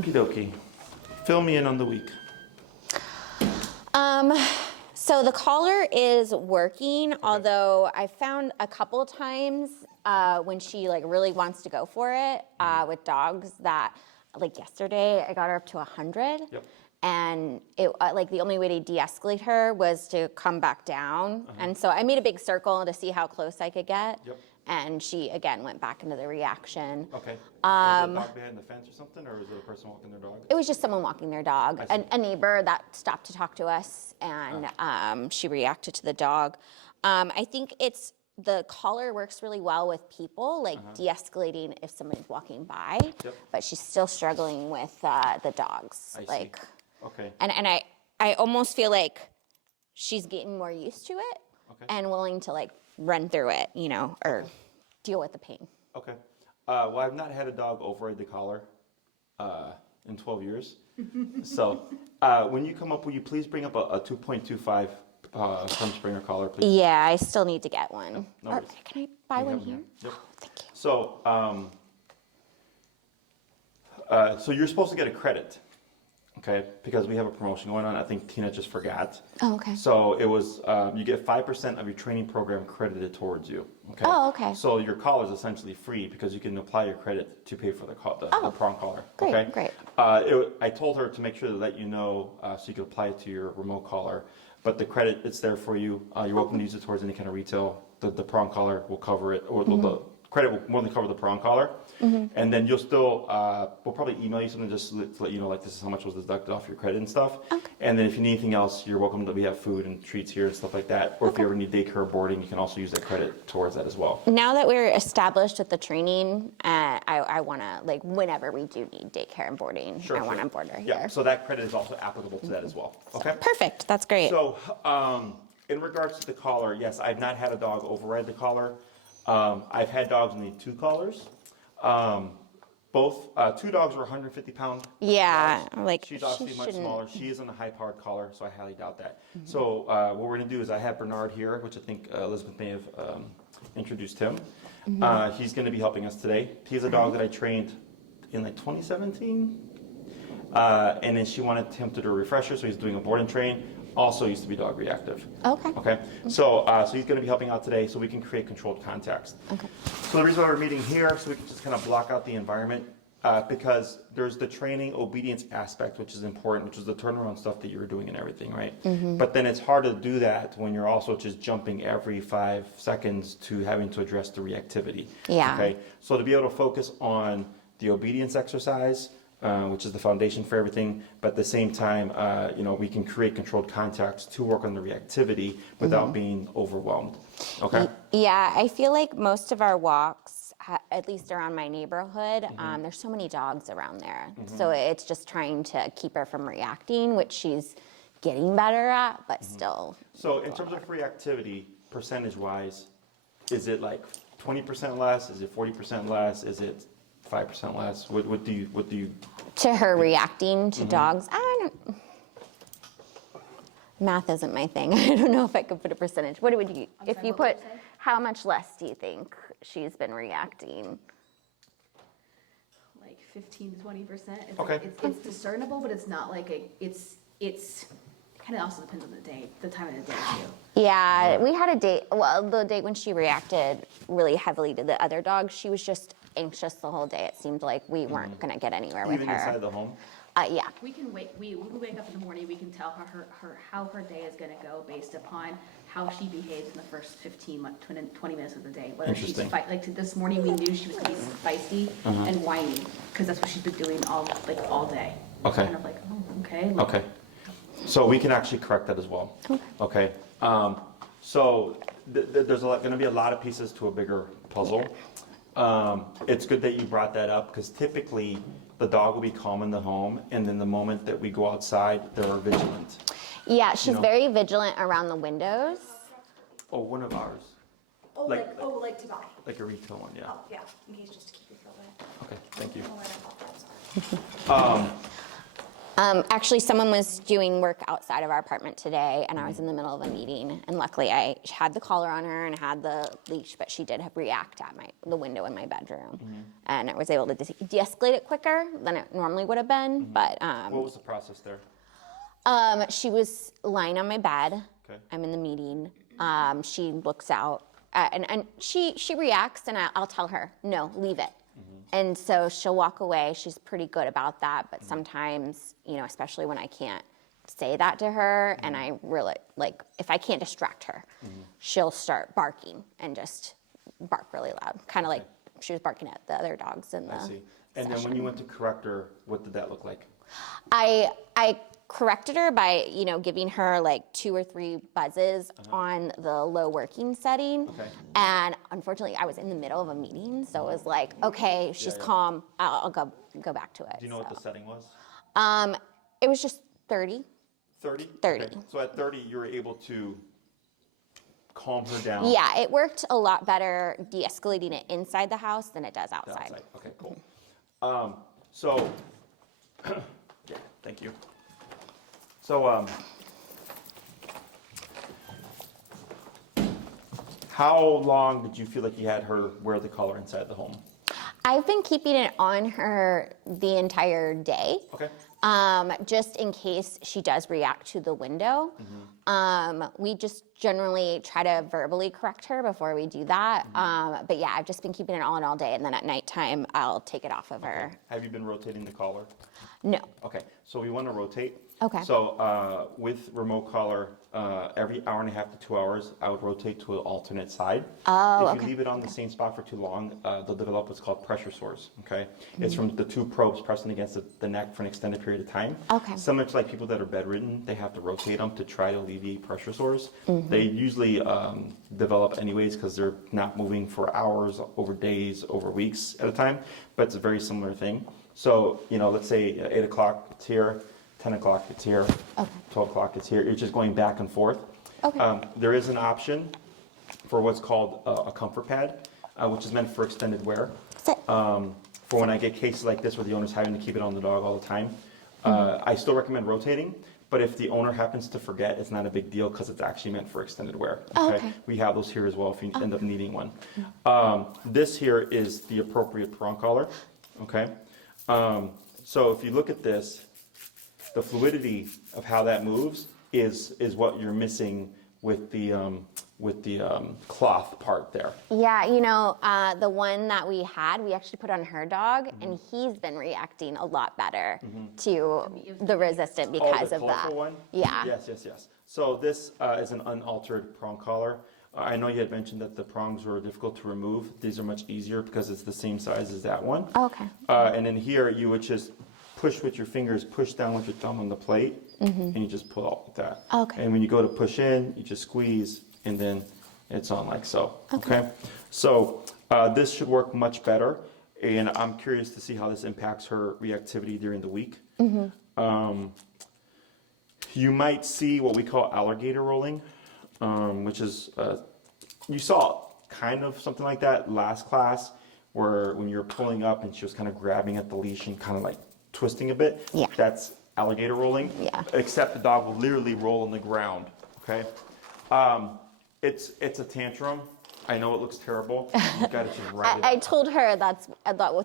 Okie dokie. Fill me in on the week. So the collar is working, although I found a couple times when she like really wants to go for it with dogs that, like yesterday, I got her up to 100. Yep. And it like the only way to de-escalate her was to come back down. And so I made a big circle to see how close I could get. Yep. And she again went back into the reaction. Okay. Was it a dog behind the fence or something, or was it a person walking their dog? It was just someone walking their dog, a neighbor that stopped to talk to us, and she reacted to the dog. I think the collar works really well with people, like de-escalating if somebody's walking by, but she's still struggling with the dogs. I like, see. Okay. And I almost feel like she's getting more used to it and willing to like run through it, you know, or deal with the pain. Okay. Well, I've not had a dog override the collar in 12 years. So when you come up, will you please bring up a 2.25 from Springer collar, please? Yeah, I still need to get one. No Or worries. can I buy one here? Yep. Oh, thank you. So you're supposed to get a credit, okay? Because we have a promotion going on. I think Tina just forgot. Oh, okay. So it was, you get 5% of your training program credited towards you, okay? Oh, okay. So your collar is essentially free because you can apply your credit to pay for the prong collar, Great, okay? great. I told her to make sure to let you know so you could apply it to your remote collar. But the credit, it's there for you. You're welcome to use it towards any kind of retail. The prong collar will cover it, or the credit will more than cover the prong collar. And then you'll still, we'll probably email you something just to let you know, like, this is how much was deducted off your credit and stuff. Okay. And then if you need anything else, you're welcome to, we have food and treats here and stuff like that. Or if you ever need daycare or boarding, you can also use that credit towards that as well. Now that we're established with the training, I want to, like, whenever we do need daycare and boarding, I want to board her here. Yeah, so that credit is also applicable to that as well, okay? Perfect, that's great. So, in regards to the collar, yes, I've not had a dog override the collar. I've had dogs need 2 collars. Both 2 dogs are 150 pound. Yeah, dogs. like She's obviously much smaller. She is on a high powered collar, so I highly doubt that. So what we're gonna do is I have Bernard here, which I think Elizabeth may have introduced him. He's gonna be helping us today. He's a dog that I trained in like 2017. And then she wanted him to do a refresher, so he's doing a board and train. Also used to be dog reactive. Okay. Okay. So he's going to be helping out today, so we can create controlled context. Okay. So the reason why we're meeting here, so we can just kind of block out the environment, because there's the training obedience aspect, which is important, which is the turnaround stuff that you were doing and everything, right? But then it's hard to do that when you're also just jumping every 5 seconds to having to address the reactivity. Yeah. Okay. So to be able to focus on the obedience exercise, which is the foundation for everything, but at the same time, we can create controlled contacts to work on the reactivity without being overwhelmed. Okay? Yeah, I feel like most of our walks, at least around my neighborhood, there's so many dogs around there. So it's just trying to keep her from reacting, which she's getting better at, but still. So in terms of reactivity, percentage-wise, is it like 20% less? Is it 40% less? Is it 5% less? What do you? To her reacting to dogs, I don't. Math isn't my thing. I don't know if I could put a percentage. What would you? If you put, how much less do you think she's been reacting? Like 15 to 20%. Okay. It's discernible, but it's not like it's. It kind of also depends on the day, the time of the day too. Yeah, we had a date. Well, the date when she reacted really heavily to the other dog, she was just anxious the whole day. It seemed like we weren't going to get anywhere with Even her. inside the home? Yeah. We can wake up in the morning. We can tell how her day is going to go based upon how she behaves in the first 20 minutes of the day. Whether she's this morning, we knew she was going to be feisty and whiny because that's what she's been doing all day. Okay. Kind of like, oh, okay. Okay. So we can actually correct that as well. Okay. So there's going to be a lot of pieces to a bigger puzzle. It's good that you brought that up because typically the dog will be calm in the home, and then the moment that we go outside, they're vigilant. Yeah, she's very vigilant around the windows. Oh, one of ours. Oh, like to buy. Like a retail one, yeah. Oh, yeah, in case just to keep it that way. Okay, thank you. Oh, I don't know. Actually, someone was doing work outside of our apartment today, and I was in the middle of a meeting, and luckily I had the collar on her and had the leash, but she did react at the window in my bedroom, and I was able to de-escalate it quicker than it normally would have been. But What was the process there? she was lying on my bed. Okay. I'm in the meeting. She looks out, and she reacts, and I'll tell her, no, leave it. And so she'll walk away. She's pretty good about that, but sometimes, especially when I can't say that to her, and I really, if I can't distract her, she'll start barking and just bark really loud, kind of like she was barking at the other dogs in the I see. And then when you went to correct her, what did that look like? I corrected her by, giving her like 2 or 3 buzzes on the low working setting. Okay. And unfortunately, I was in the middle of a meeting, so it was like, okay, she's calm. I'll go back to it. Do you know what the setting was? It was just 30. 30? 30. Okay. So at 30, you were able to calm her down. Yeah, it worked a lot better de-escalating it inside the house than it does outside. Okay, cool. So, yeah, thank you. So, how long did you feel like you had her wear the collar inside the home? I've been keeping it on her the entire day. Okay. Just in case she does react to the window. We just generally try to verbally correct her before we do that. But yeah, I've just been keeping it on all day, and then at nighttime, I'll take it off of her. Have you been rotating the collar? No. Okay, so we want to rotate. Okay. So with remote collar, every hour and a half to 2 hours, I would rotate to an alternate side. Oh, If you leave it on the same spot for too long, they'll develop what's called pressure sores, okay? It's from the 2 probes pressing against the neck for an extended period of time. Okay. Similar to like people that are bedridden, they have to rotate them to try to alleviate pressure sores. They usually develop anyways because they're not moving for hours, over days, over weeks at a time, but it's a very similar thing. So, let's say 8 o'clock, it's here. 10 o'clock, it's here. Okay. 12 o'clock, it's here. You're just going back and forth. Okay. There is an option for what's called a comfort pad, which is meant for extended wear. Sit. For when I get cases like this where the owner's having to keep it on the dog all the time, I still recommend rotating. But if the owner happens to forget, it's not a big deal because it's actually meant for extended wear. Oh, okay. We have those here as well if you end up needing one. This here is the appropriate prong collar. Okay. So if you look at this, the fluidity of how that moves is what you're missing with the cloth part there. Yeah, the one that we actually put on her dog, and he's been reacting a lot better to the resistant because the of that. colorful one? Yeah. Yes. So this is an unaltered prong collar. I know you had mentioned that the prongs were difficult to remove. These are much easier because it's the same size as that one. Okay. And then here you would just push with your fingers, push down with your thumb on the plate, and you just pull out with that. Okay. And when you go to push in, you just squeeze, and then it's on like so. Okay. So this should work much better, and I'm curious to see how this impacts her reactivity during the week. You might see what we call alligator rolling, which is, you saw kind of something like that last class, where when you're pulling up and she was kind of grabbing at the leash and kind of like twisting a bit. Yeah. That's alligator rolling. Yeah. Except the dog will literally roll on the ground. Okay. It's a tantrum. I know it looks terrible. You got to just ride it. I told her that's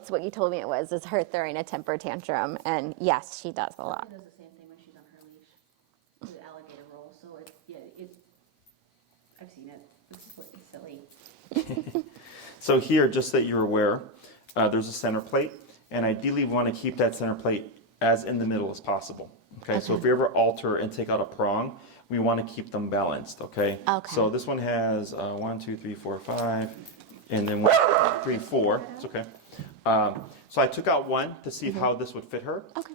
what you told me it was, is her throwing a temper tantrum, and yes, she does a lot. She does the same thing when she's on her leash, the alligator roll. So I've seen it. It's silly. So here, just so that you're aware, there's a center plate, and ideally we want to keep that center plate as in the middle as possible. Okay, so if you ever alter and take out a prong, we want to keep them balanced. Okay. Okay. So this one has 1, 2, 3, 4, 5, and then 1, 3, 4. It's okay. So I took out one to see how this would fit her. Okay.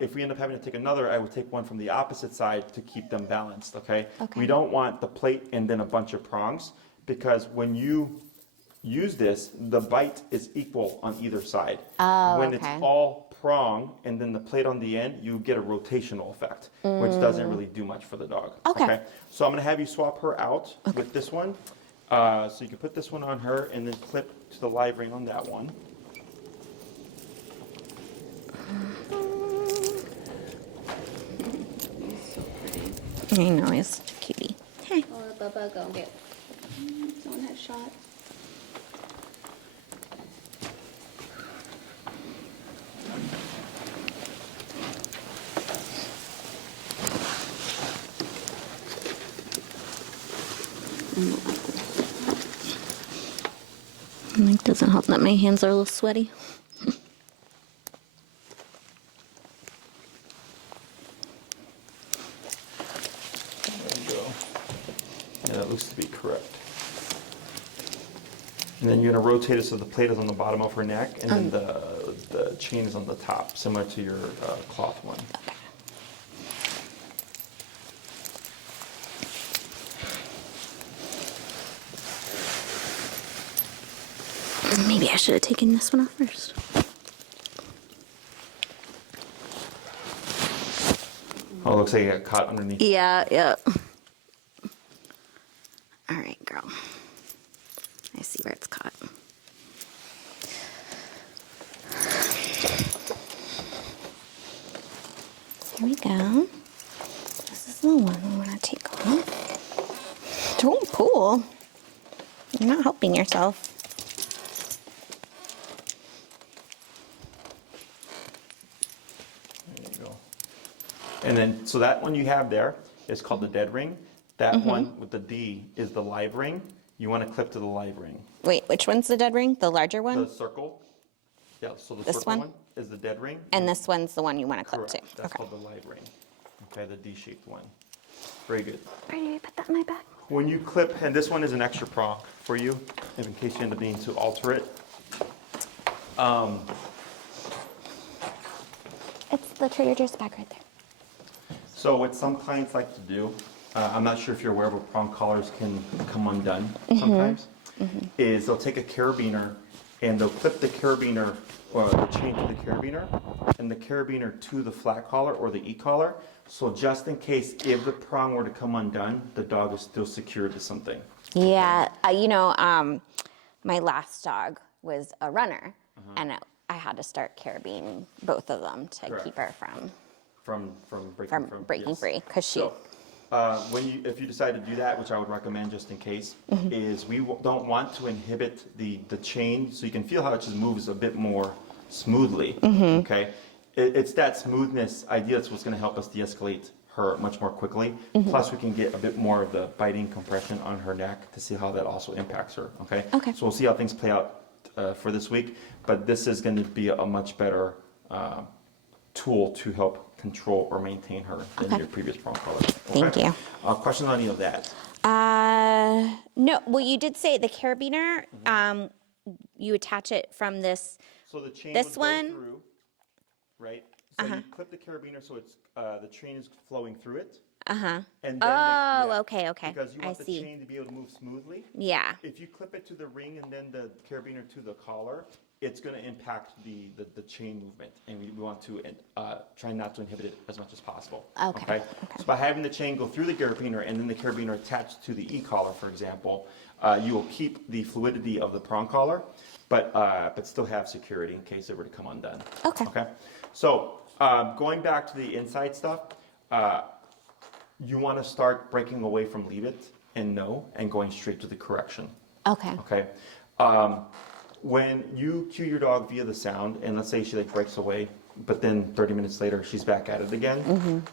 If we end up having to take another, I would take one from the opposite side to keep them balanced. Okay. Okay. We don't want the plate and then a bunch of prongs, because when you use this, the bite is equal on either side. Oh, when okay. it's all prong and then the plate on the end, you get a rotational effect, which doesn't really do much for the dog. Okay. So I'm going to have you swap her out with this one. So you can put this one on her and then clip to the live ring on that one. I know, he's such a cutie. Hey. Oh, Bubba, go get. Someone had shot. It doesn't help that my hands are a little sweaty. There you go. Yeah, that looks to be correct. And then you're going to rotate it so the plate is on the bottom of her neck, and then the chain is on the top, similar to your cloth one. Maybe I should have taken this one off first. Oh, it looks like it got caught underneath. Yeah. All right, girl. I see where it's caught. Here we go. This is the one we want to take off. Don't pull. You're not helping yourself. There you go. And then, so that one you have there is called the dead ring. That one with the D is the live ring. You want to clip to the live ring. Wait, which one's the dead ring? The larger one? The circle. Yeah, so the This circle one? is the dead ring. And this one's the one you want to clip Correct. to? That's Okay. called the live ring. Okay, the D-shaped one. Very good. Ready to put that in my bag? When you clip, and this one is an extra prong for you, if in case you end up needing to alter it. It's the Trader Joe's bag right there. So what some clients like to do, I'm not sure if you're aware, but prong collars can come undone sometimes, is they'll take a carabiner and they'll clip the carabiner, or the chain to the carabiner, and the carabiner to the flat collar or the e-collar. So just in case, if the prong were to come undone, the dog is still secured to something. Yeah, my last dog was a runner, and I had to start carabining both of them to Correct. keep her From breaking yes. free, because she. So, if you decide to do that, which I would recommend just in case, is we don't want to inhibit the chain, so you can feel how it just moves a bit more smoothly. Okay, it's that smoothness idea that's what's going to help us de-escalate her much more quickly. Plus, we can get a bit more of the biting compression on her neck to see how that also impacts her. Okay. Okay. So we'll see how things play out for this week, but this is going to be a much better tool to help control or maintain her than your previous prong collar. Thank you. Questions on any of that? No, well, you did say the carabiner, you attach it from this. So the chain This would one? go through, right? So you clip the carabiner so it's the chain is flowing through it. And then Okay. Because you I want the see. chain to be able to move smoothly. Yeah. If you clip it to the ring and then the carabiner to the collar, it's going to impact the chain movement, and we want to try not to inhibit it as much as possible. Okay. So by having the chain go through the carabiner and then the carabiner attached to the e-collar, for example, you will keep the fluidity of the prong collar, but still have security in case it were to come undone. Okay. So going back to the inside stuff, you want to start breaking away from leave it and no, and going straight to the correction. Okay. Okay. When you cue your dog via the sound, and let's say she breaks away, but then 30 minutes later she's back at it again,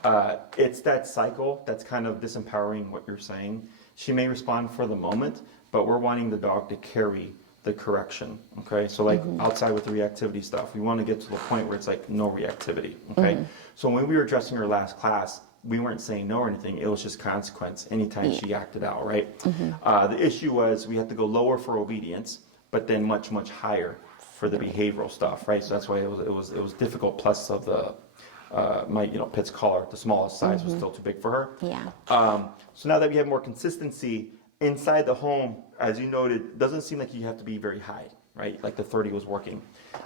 it's that cycle that's kind of disempowering what you're saying. She may respond for the moment, but we're wanting the dog to carry the correction. Okay, so outside with the reactivity stuff, we want to get to the point where it's no reactivity. Okay, so when we were addressing her last class, we weren't saying no or anything. It was just consequence anytime she acted out. Right. The issue was we had to go lower for obedience, but then much higher for the behavioral stuff, right? So that's why it was difficult. Plus of the my Pitt's collar, the smallest size was still too big for her. Yeah. So now that we have more consistency inside the home, as you noted, it doesn't seem like you have to be very high, right? Like the 30 was working.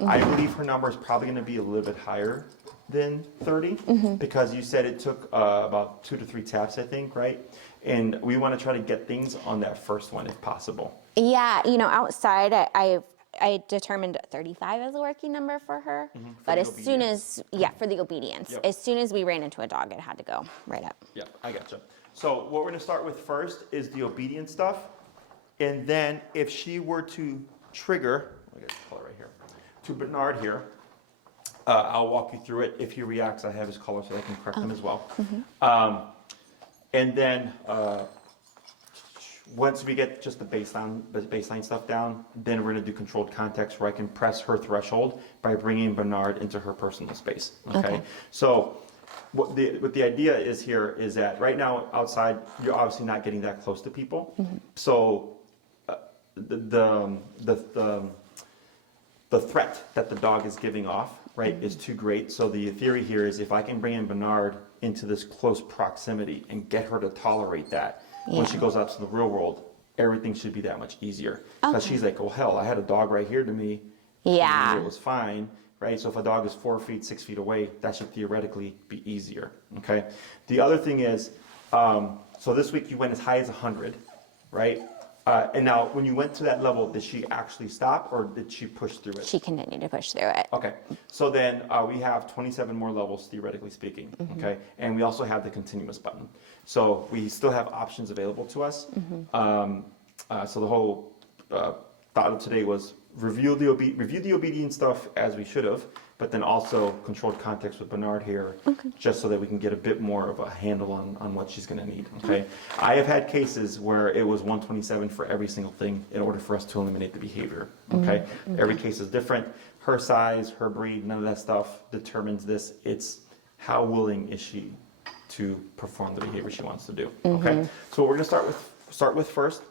I believe her number is probably going to be a little bit higher than 30 because you said it took about 2 to 3 taps, I think, right? And we want to try to get things on that first one if possible. Yeah, outside I determined 35 as a working number for her. But as soon as, for the obedience. Yep. As soon as we ran into a dog, it had to go right up. Yeah, I gotcha. So what we're gonna start with first is the obedience stuff. And then if she were to trigger, I got the color right here, to Bernard here, I'll walk you through it. If he reacts, I have his color so I can correct him as well. And then once we get just the baseline stuff down, then we're gonna do controlled context where I can press her threshold by bringing Bernard into her personal space, okay? So what the idea is here is that right now outside, you're obviously not getting that close to people. So the threat that the dog is giving off, right, is too great. So the theory here is if I can bring in Bernard into this close proximity and get her to tolerate that, when she goes out to the real world, everything should be that much easier. Because she's like, oh hell, I had a dog right here to me. Yeah. And it was fine, right? So if a dog is 4 feet, 6 feet away, that should theoretically be easier, okay? The other thing is, so this week you went as high as 100, right? And now, when you went to that level, did she actually stop or did she push through it? She continued to push through it. Okay, so then we have 27 more levels, theoretically speaking, okay? And we also have the continuous button. So we still have options available to us. So the whole thought of today was review the obedience stuff as we should have, but then also controlled context with Bernard here, just so that we can get a bit more of a handle on what she's gonna need, okay? I have had cases where it was 127 for every single thing in order for us to eliminate the behavior, okay? Every case is different. Her size, her breed, none of that stuff determines this. It's how willing is she to perform the behavior she wants to do, okay? So what we're gonna start with first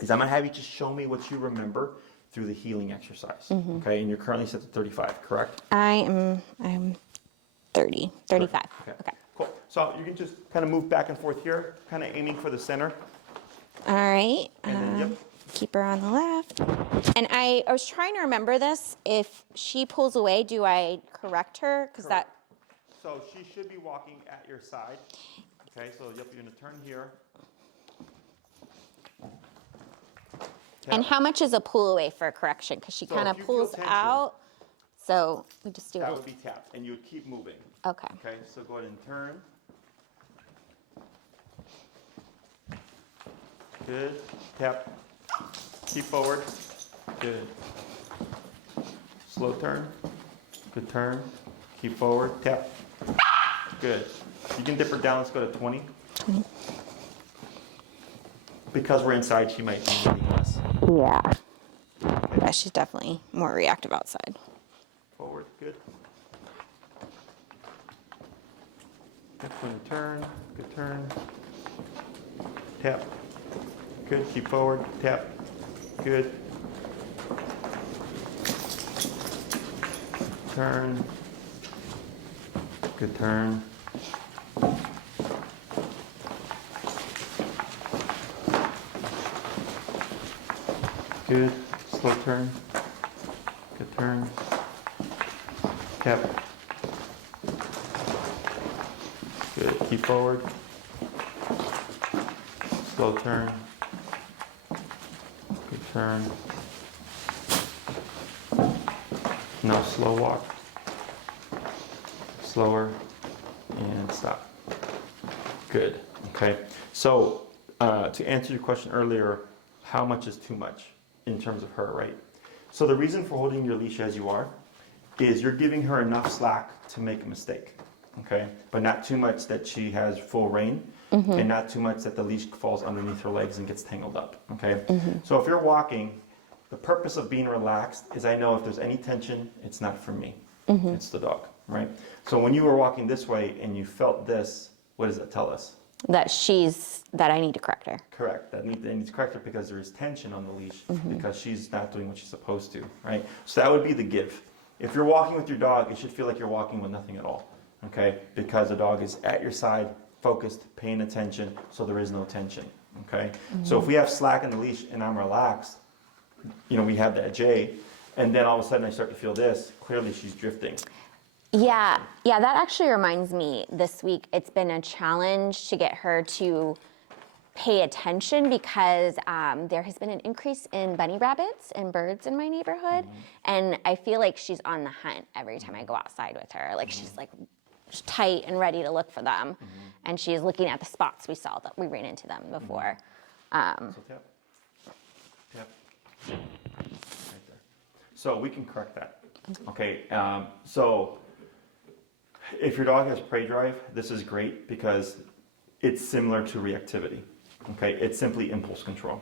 is I'm gonna have you just show me what you remember through the healing exercise, okay? And you're currently set to 35, correct? I'm 30, 35. Okay. Cool. So you can just kind of move back and forth here, kind of aiming for the center. All right. And then, yep. Keep her on the left. And I was trying to remember this. If she pulls away, do I correct her? Because that. So she should be walking at your side. Okay, so yep, you're gonna turn here. And how much is a pull away for a correction? Because she So kind if of you feel pulls tension, out. So we just do That it. would be tapped, and you would keep moving. Okay. Okay, so go ahead and turn. Good. Tap. Keep forward. Good. Slow turn. Good turn. Keep forward. Tap. Good. You can dip her down. Let's go to 20. 20. Because we're inside, she might be needing less. Yeah. Yeah, she's definitely more reactive outside. Forward. Good. Good turn. Good turn. Tap. Good. Keep forward. Tap. Good. Turn. Good turn. Good. Slow turn. Good turn. Tap. Good. Keep forward. Slow turn. Good turn. Now slow walk. Slower. And stop. Good. Okay. So to answer your question earlier, how much is too much in terms of her, right? So the reason for holding your leash as you are is you're giving her enough slack to make a mistake, okay? But not too much that she has full rein, and not too much that the leash falls underneath her legs and gets tangled up, okay? So if you're walking, the purpose of being relaxed is I know if there's any tension, it's not from me, it's the dog, right? So when you were walking this way and you felt this, what does that tell us? That I need to correct her. Correct. That needs to correct her because there is tension on the leash because she's not doing what she's supposed to, right? So that would be the give. If you're walking with your dog, it should feel like you're walking with nothing at all, okay? Because the dog is at your side, focused, paying attention, so there is no tension, okay? So if we have slack in the leash and I'm relaxed, you know, we have that J, and then all of a sudden I start to feel this, clearly she's drifting. Yeah, that actually reminds me this week it's been a challenge to get her to pay attention because there has been an increase in bunny rabbits and birds in my neighborhood. And I feel like she's on the hunt every time I go outside with her. Like she's like tight and ready to look for them. and she's looking at the spots we saw that we ran into them before. So tap, tap, right there. So we can correct that. Okay, so if your dog has prey drive, this is great because it's similar to reactivity. Okay, it's simply impulse control.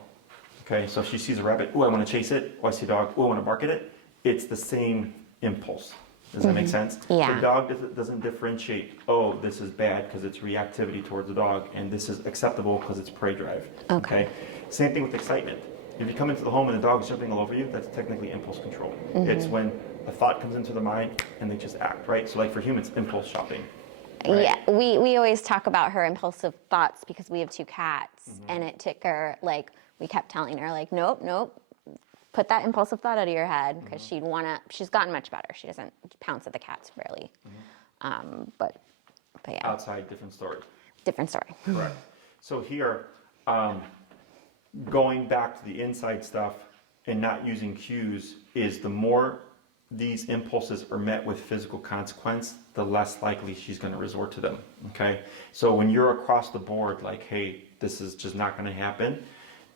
Okay, so if she sees a rabbit, oh, I want to chase it. Oh, I see a dog, oh, I want to bark at it. It's the same impulse. Does that make sense? Yeah. The dog doesn't differentiate, oh, this is bad because it's reactivity towards the dog, and this is acceptable because it's prey drive. Okay. Same thing with excitement. If you come into the home and the dog is jumping all over you, that's technically impulse control. It's when a thought comes into the mind and they just act, right? So like for humans, impulse shopping. Right? Yeah, we always talk about her impulsive thoughts because we have 2 cats, and it took her, like, we kept telling her, like, nope, put that impulsive thought out of your head, because she's gotten much better. She doesn't pounce at the cats really. But yeah. Outside, different story. Different story. Correct. So here, going back to the inside stuff and not using cues is the more these impulses are met with physical consequence, the less likely she's going to resort to them. Okay. So when you're across the board, like, hey, this is just not going to happen,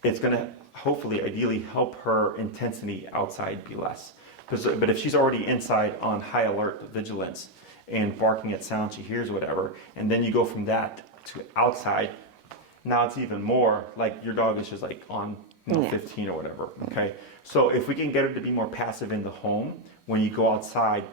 it's going to hopefully, ideally help her intensity outside be less. But if she's already inside on high alert vigilance and barking at sound she hears, whatever, and then you go from that to outside, now it's even more like your dog is just like on 15 or whatever. Okay. So if we can get her to be more passive in the home, when you go outside,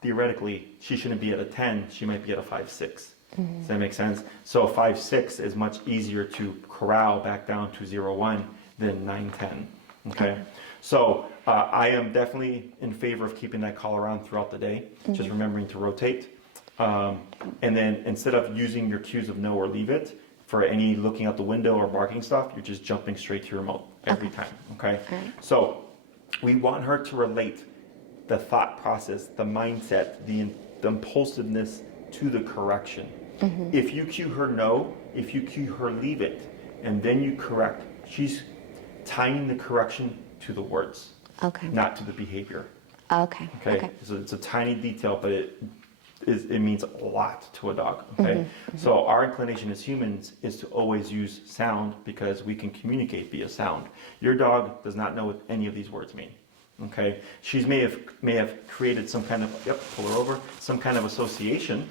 theoretically, she shouldn't be at a 10, she might be at a 5-6. Does that make sense? So 5-6 is much easier to corral back down to 0-1 than 9-10. Okay. So I am definitely in favor of keeping that collar on throughout the day, just remembering to rotate. And then instead of using your cues of no or leave it for any looking out the window or barking stuff, you're just jumping straight to your remote every time. Okay. So we want her to relate the thought process, the mindset, the impulsiveness to the correction. If you cue her no, if you cue her leave it, and then you correct, she's tying the correction to the words, not to the behavior. Okay. So it's a tiny detail, but it means a lot to a dog. Okay. So our inclination as humans is to always use sound because we can communicate via sound. Your dog does not know what any of these words mean. Okay. She may have created some kind of pull her over, some kind of association,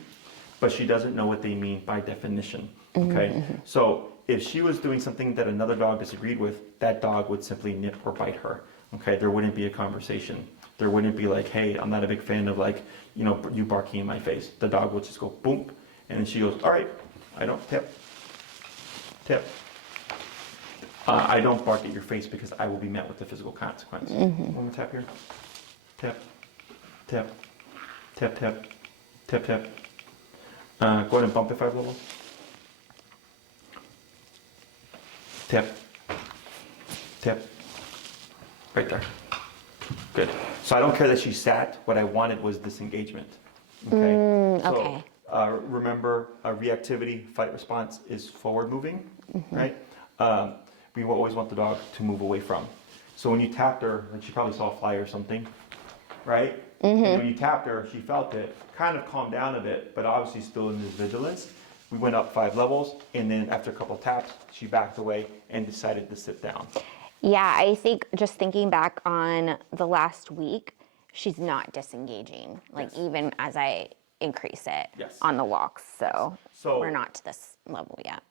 but she doesn't know what they mean by definition. Okay. So if she was doing something that another dog disagreed with, that dog would simply nip or bite her. Okay. There wouldn't be a conversation. There wouldn't be like, hey, I'm not a big fan of like, you barking in my face. The dog would just go boom, and then she goes, all right, I don't tip. I don't bark at your face because I will be met with the physical consequence. One more tap here. Tap, tap, tap, tap, tap, tap. Go ahead and bump it 5 levels. Tap, tap, right there. Good. So I don't care that she sat. What I wanted was disengagement. Okay. So remember, reactivity, fight response is forward moving, right? We will always want the dog to move away from. So when you tapped her, and she probably saw a fly or something, right? And when you tapped her, she felt it, kind of calmed down a bit, but obviously still in this vigilance. We went up 5 levels, and then after a couple of taps, she backed away and decided to sit down. Yeah, I think just thinking back on the last week, she's not disengaging, even as I increase it on the walks. So we're not to this level yet.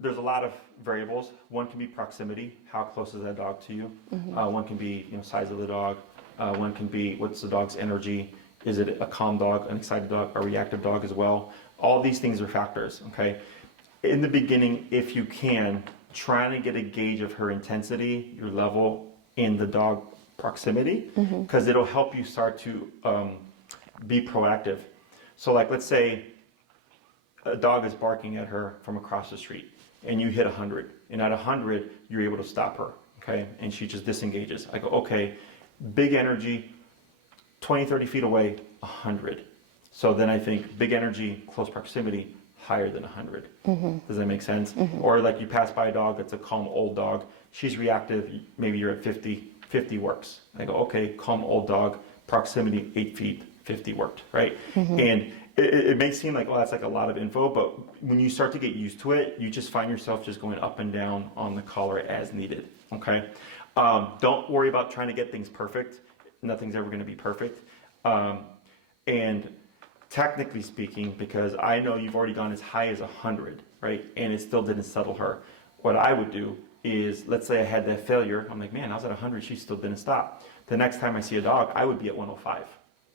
There's a lot of variables. One can be proximity. How close is that dog to you? One can be size of the dog. One can be what's the dog's energy. Is it a calm dog, an excited dog, a reactive dog as well? All these things are factors, okay? In the beginning, if you can, trying to get a gauge of her intensity, your level, in the dog proximity, because it'll help you start to be proactive. So like, let's say a dog is barking at her from across the street and you hit 100, and at 100, you're able to stop her, okay? And she just disengages. I go, okay, big energy, 20, 30 feet away, 100. So then I think big energy, close proximity, higher than 100. Does that make sense? Or like you pass by a dog that's a calm old dog, she's reactive, maybe you're at 50, 50 works. I go, okay, calm old dog, proximity 8 feet, 50 worked, right? And it may seem like, oh, that's like a lot of info, but when you start to get used to it, you just find yourself just going up and down on the collar as needed, okay? Don't worry about trying to get things perfect. Nothing's ever gonna be perfect. And technically speaking, because I know you've already gone as high as 100, right? And it still didn't settle her. What I would do is, let's say I had that failure, I'm like, man, I was at 100, she still didn't stop. The next time I see a dog, I would be at 105.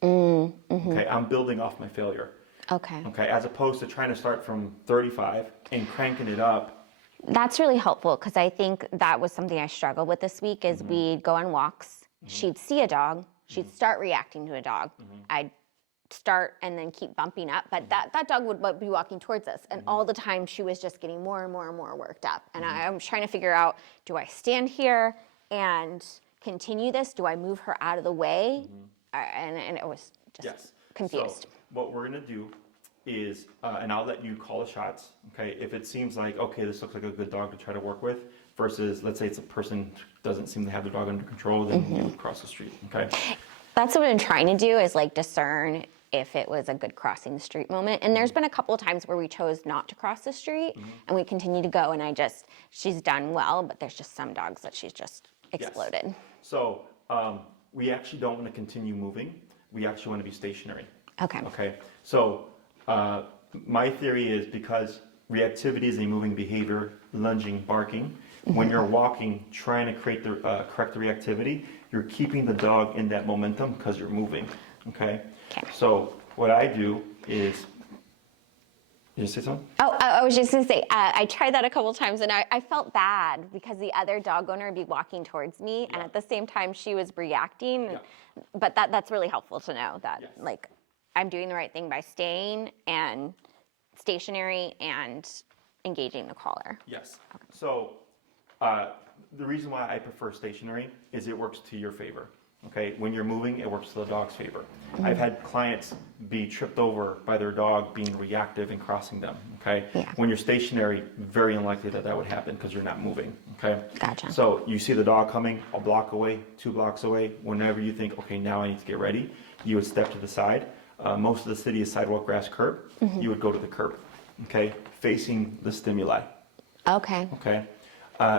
Okay, I'm building off my failure. Okay. Okay, as opposed to trying to start from 35 and cranking it up. That's really helpful because I think that was something I struggled with this week is we'd go on walks, she'd see a dog, she'd start reacting to a dog. I'd start and then keep bumping up, but that dog would be walking towards us, and all the time she was just getting more and more and more worked up. And I'm trying to figure out, do I stand here and continue this? Do I move her out of the way? And it was just confused. So what we're gonna do is, and I'll let you call the shots, okay? If it seems like, okay, this looks like a good dog to try to work with, versus, let's say it's a person who doesn't seem to have their dog under control, then you cross the street, okay? That's what I'm trying to do is like discern if it was a good crossing the street moment. And there's been a couple of times where we chose not to cross the street and we continue to go, and she's done well, but there's just some dogs that she's just exploded. Yes. So we actually don't want to continue moving. We actually want to be stationary. Okay. Okay. So my theory is, because reactivity is a moving behavior, lunging, barking, when you're walking, trying to create the correct the reactivity, you're keeping the dog in that momentum because you're moving. Okay. So what I do is, did you say something? Oh, I was just gonna say, I tried that a couple times and I felt bad because the other dog owner would be walking towards me and at the same time she was reacting. But that's really helpful to know that like I'm doing the right thing by staying and stationary and engaging the collar. Yes. So the reason why I prefer stationary is it works to your favor. Okay, when you're moving, it works to the dog's favor. I've had clients be tripped over by their dog being reactive and crossing them. Okay, when you're stationary, very unlikely that would happen because you're not moving. Okay, Gotcha. So you see the dog coming a block away, 2 blocks away. Whenever you think, okay, now I need to get ready, you would step to the side. Most of the city is sidewalk, grass, curb. You would go to the curb. Okay, facing the stimuli. Okay. Okay,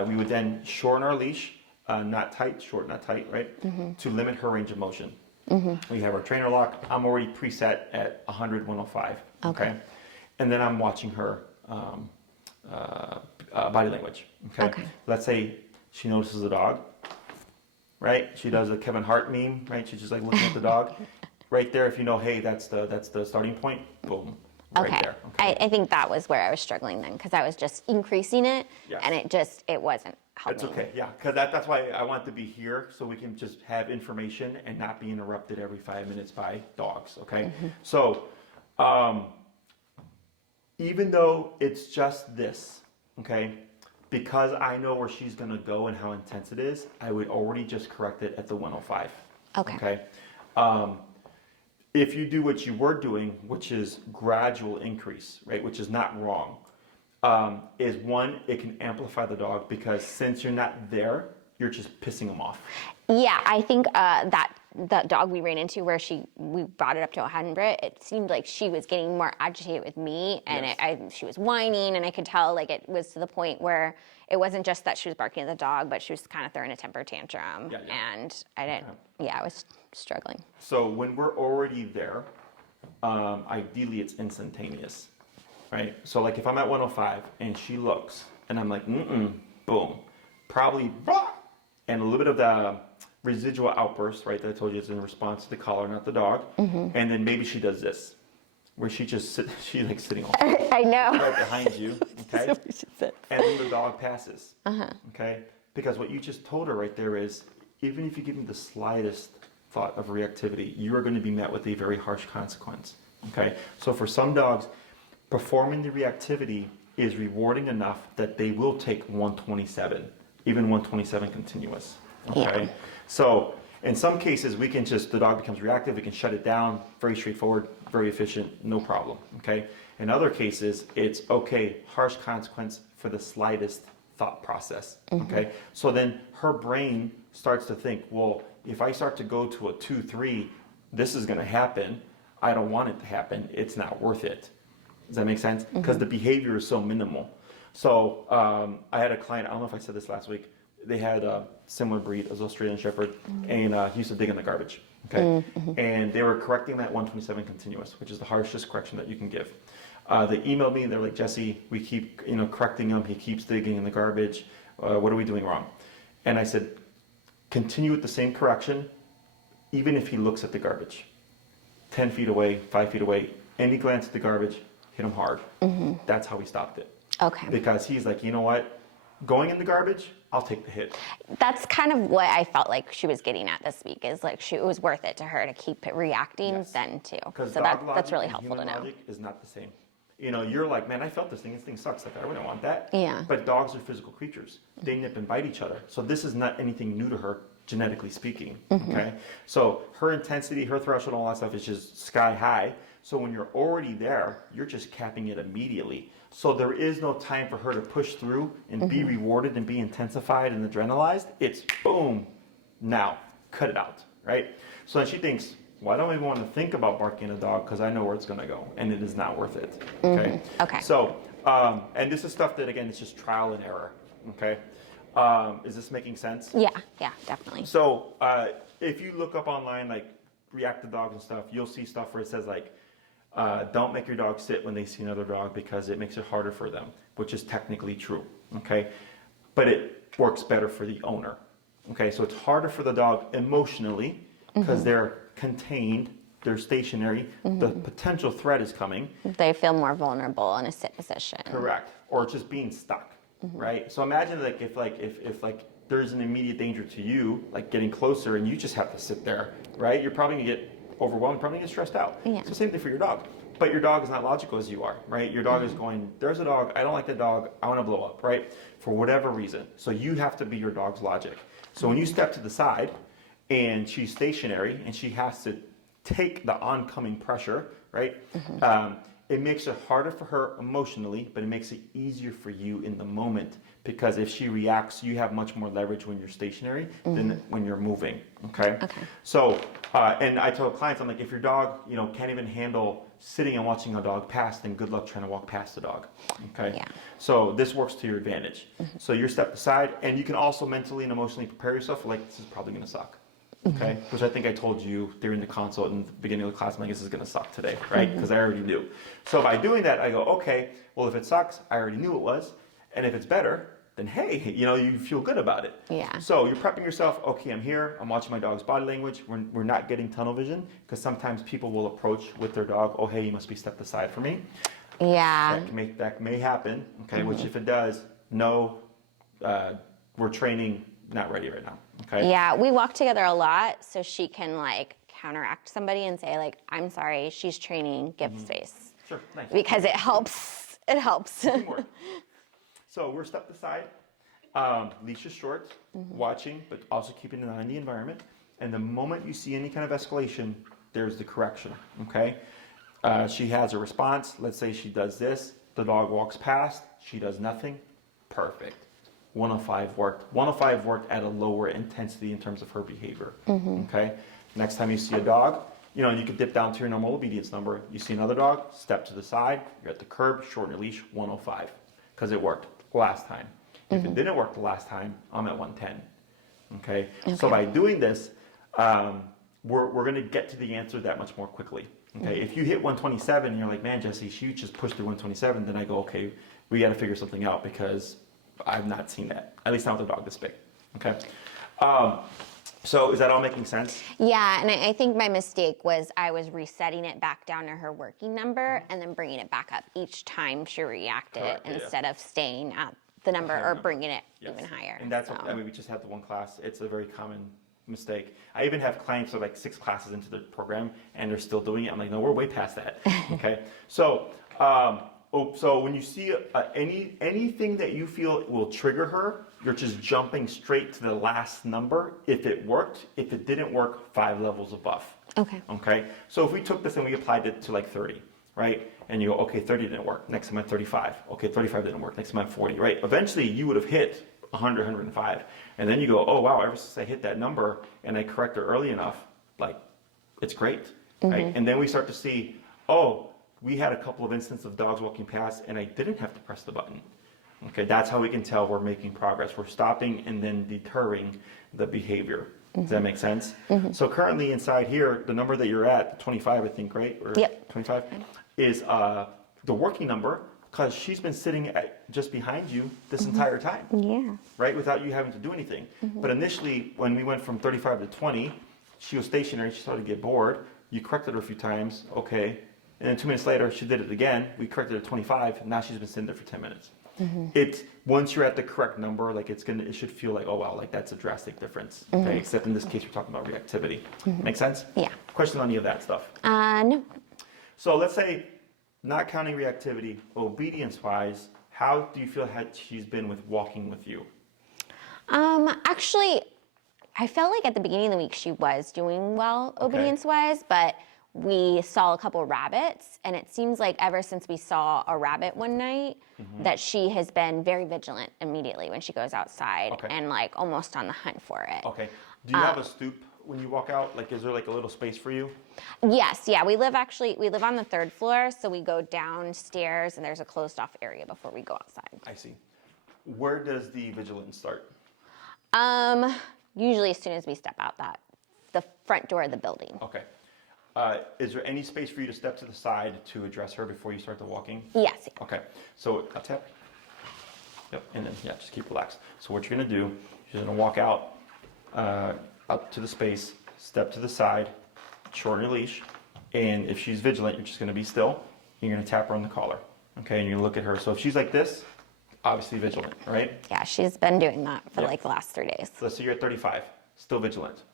we would then shorten our leash. Not tight, short, not tight, right? To limit her range of motion. We have our trainer lock. I'm already preset at 100, 105. Okay. And then I'm watching her body language. Okay. Let's say she notices a dog, right? She does a Kevin Hart meme, right? She's just like looking at the dog. Right there, if you know, hey, that's the starting point. Boom. Right there. Okay. I think that was where I was struggling then because I was just increasing it and it wasn't helping. That's okay, yeah, because that's why I want to be here, so we can just have information and not be interrupted every 5 minutes by dogs, okay? So, even though it's just this, okay, because I know where she's gonna go and how intense it is, I would already just correct it at the 105. Okay? If you do what you were doing, which is gradual increase, right, which is not wrong, is one, it can amplify the dog because since you're not there, you're just pissing them off. Yeah, I think that the dog we ran into where we brought it up to 100, it seemed like she was getting more agitated with me and she was whining and I could tell like it was to the point where it wasn't just that she was barking at the dog, but she was kind of throwing a temper tantrum and I was struggling. So when we're already there, ideally it's instantaneous, right? So like if I'm at 105 and she looks and I'm like, boom, probably, and a little bit of the residual outburst, right, that I told you is in response to the collar, not the dog. And then maybe she does this, where she's like sitting I know. right behind you, okay? And then the dog passes, okay? Because what you just told her right there is, even if you give me the slightest thought of reactivity, you are going to be met with a very harsh consequence, okay? So for some dogs, performing the reactivity is rewarding enough that they will take 127, even 127 continuous, okay? So in some cases, the dog becomes reactive, we can shut it down, very straightforward, very efficient, no problem, okay? In other cases, it's okay, harsh consequence for the slightest thought process, okay? So then her brain starts to think, well, if I start to go to a 2-3, this is gonna happen. I don't want it to happen. It's not worth it. Does that make sense? Because the behavior is so minimal. So I had a client, I don't know if I said this last week, they had a similar breed as Australian Shepherd, and he used to dig in the garbage. Okay, and they were correcting that 127 continuous, which is the harshest correction that you can give. They emailed me. They're like, Jesse, we keep correcting him. He keeps digging in the garbage. What are we doing wrong? And I said, continue with the same correction, even if he looks at the garbage. 10 feet away, 5 feet away, any glance at the garbage, hit him hard. That's how we stopped it. Okay. Because he's like, you know what? Going in the garbage, I'll take the hit. That's kind of what I felt like she was getting at this week, is like it was worth it to her to keep it reacting then too. So that's really helpful to know. Logic is not the same. You're like, man, I felt this thing sucks. Like, I wouldn't want that. Yeah. But dogs are physical creatures. They nip and bite each other. So this is not anything new to her, genetically speaking. Okay. So her intensity, her threshold, all that stuff is just sky high. So when you're already there, you're just capping it immediately. So there is no time for her to push through and be rewarded and be intensified and adrenalized. It's boom, now, cut it out, right? So then she thinks, well, I don't even want to think about barking at a dog because I know where it's going to go, and it is not worth it, okay? Okay. So, and this is stuff that, again, it's just trial and error, okay? Is this making sense? Yeah, definitely. So if you look up online, like, reactive dogs and stuff, you'll see stuff where it says, like, don't make your dog sit when they see another dog because it makes it harder for them, which is technically true, okay? But it works better for the owner, okay? So it's harder for the dog emotionally because they're contained, they're stationary, the potential threat is coming. They feel more vulnerable in a sit position. Correct, or just being stuck, right? So imagine like if there's an immediate danger to you, like getting closer and you just have to sit there, right? You're probably gonna get overwhelmed, probably get stressed out. Yeah. It's the same thing for your dog. But your dog is not logical as you are, right? Your dog is going, there's a dog, I don't like the dog, I want to blow up, right? For whatever reason. So you have to be your dog's logic. So when you step to the side and she's stationary and she has to take the oncoming pressure, right? It makes it harder for her emotionally, but it makes it easier for you in the moment, because if she reacts, you have much more leverage when you're stationary than when you're moving, okay? So, and I tell clients, I'm like, if your dog, can't even handle sitting and watching a dog pass, then good luck trying to walk past the dog, okay? Yeah. So this works to your advantage. So you're step aside, and you can also mentally and emotionally prepare yourself for, like, this is probably gonna suck. Okay, which I think I told you during the consult in the beginning of the class, I'm like, this is going to suck today, right? Because I already knew. So by doing that, I go, okay, well, if it sucks, I already knew it was. And if it's better, then hey, you feel good about it. Yeah. So you're prepping yourself, okay, I'm here, I'm watching my dog's body language. We're not getting tunnel vision, because sometimes people will approach with their dog, oh, hey, you must be stepped aside for me. Yeah. That may happen, okay, which if it does, no, we're training, not ready right now. Okay. Yeah, we walk together a lot, so she can like counteract somebody and say like, I'm sorry, she's training, give space. Sure, nice. Because it helps. It helps. Teamwork. So we're stepped aside, leash is short, watching, but also keeping an eye on the environment. And the moment you see any kind of escalation, there's the correction, okay? She has a response. Let's say she does this. The dog walks past. She does nothing. Perfect. 105 worked. 105 worked at a lower intensity in terms of her behavior. Okay. Next time you see a dog, you can dip down to your normal obedience number. You see another dog, step to the side. You're at the curb, shorten your leash, 105, because it worked last time. If it didn't work the last time, I'm at 110. Okay. So by doing this, we're going to get to the answer that much more quickly. Okay. If you hit 127 and you're like, man, Jesse, she just pushed through 127, then I go, okay, we got to figure something out, because I've not seen that, at least not with a dog this big, okay? So is that all making sense? Yeah, and I think my mistake was I was resetting it back down to her working number and then bringing it back up each time she reacted. Correct, yeah. Instead of staying at the number or bringing it even higher. And that's what, we just had the one class. It's a very common mistake. I even have clients who are like 6 classes into the program and they're still doing it. I'm like, no, we're way past that, okay? So, so when you see anything that you feel will trigger her, you're just jumping straight to the last number. If it worked, if it didn't work, 5 levels above. Okay. Okay. So if we took this and we applied it to like 30, right? And you go, okay, 30 didn't work. Next time I'm 35. Okay, 35 didn't work. Next time I'm 40, right? Eventually you would have hit 100, 105. And then you go, oh wow, ever since I hit that number and I correct her early enough, like, it's great. right? And then we start to see, oh, we had a couple of instances of dogs walking past and I didn't have to press the button. Okay, that's how we can tell we're making progress. We're stopping and then deterring the behavior. Does that make sense? So currently inside here, the number that you're at, 25, I think, right? Or Yep. 25, is the working number, because she's been sitting just behind you this entire time, Yeah. right? Without you having to do anything. But initially, when we went from 35 to 20, she was stationary, she started to get bored. You corrected her a few times, okay. And then 2 minutes later, she did it again. We corrected her to 25, and now she's been sitting there for 10 minutes. It's once you're at the correct number, like it should feel like, oh wow, like that's a drastic difference. Okay, except in this case, we're talking about reactivity. Make sense? Yeah. Question on any of that stuff? No. So let's say, not counting reactivity, obedience-wise, how do you feel she's been with walking with you? Actually, I felt like at the beginning of the week she was doing well obedience-wise, but we saw a couple rabbits, and it seems like ever since we saw a rabbit one night, that she has been very vigilant immediately when she goes outside and like almost on the hunt for it. Okay. Do you have a stoop when you walk out? Like, is there like a little space for you? Yes, yeah. We live on the 3rd floor, so we go downstairs and there's a closed off area before we go outside. I see. Where does the vigilance start? Usually as soon as we step out the front door of the building. Okay. Is there any space for you to step to the side to address her before you start the walking? Yes. Yeah. Okay. So I'll tap. Yep. And then just keep relaxed. So what you're gonna do, you're gonna walk out to the space, step to the side, shorten your leash, and if she's vigilant, you're just gonna be still. You're gonna tap her on the collar. Okay, and you're gonna look at her. So if she's like this, obviously vigilant, right? Yeah, she's been doing that for like the last 3 days. So let's say you're at 35, still vigilant.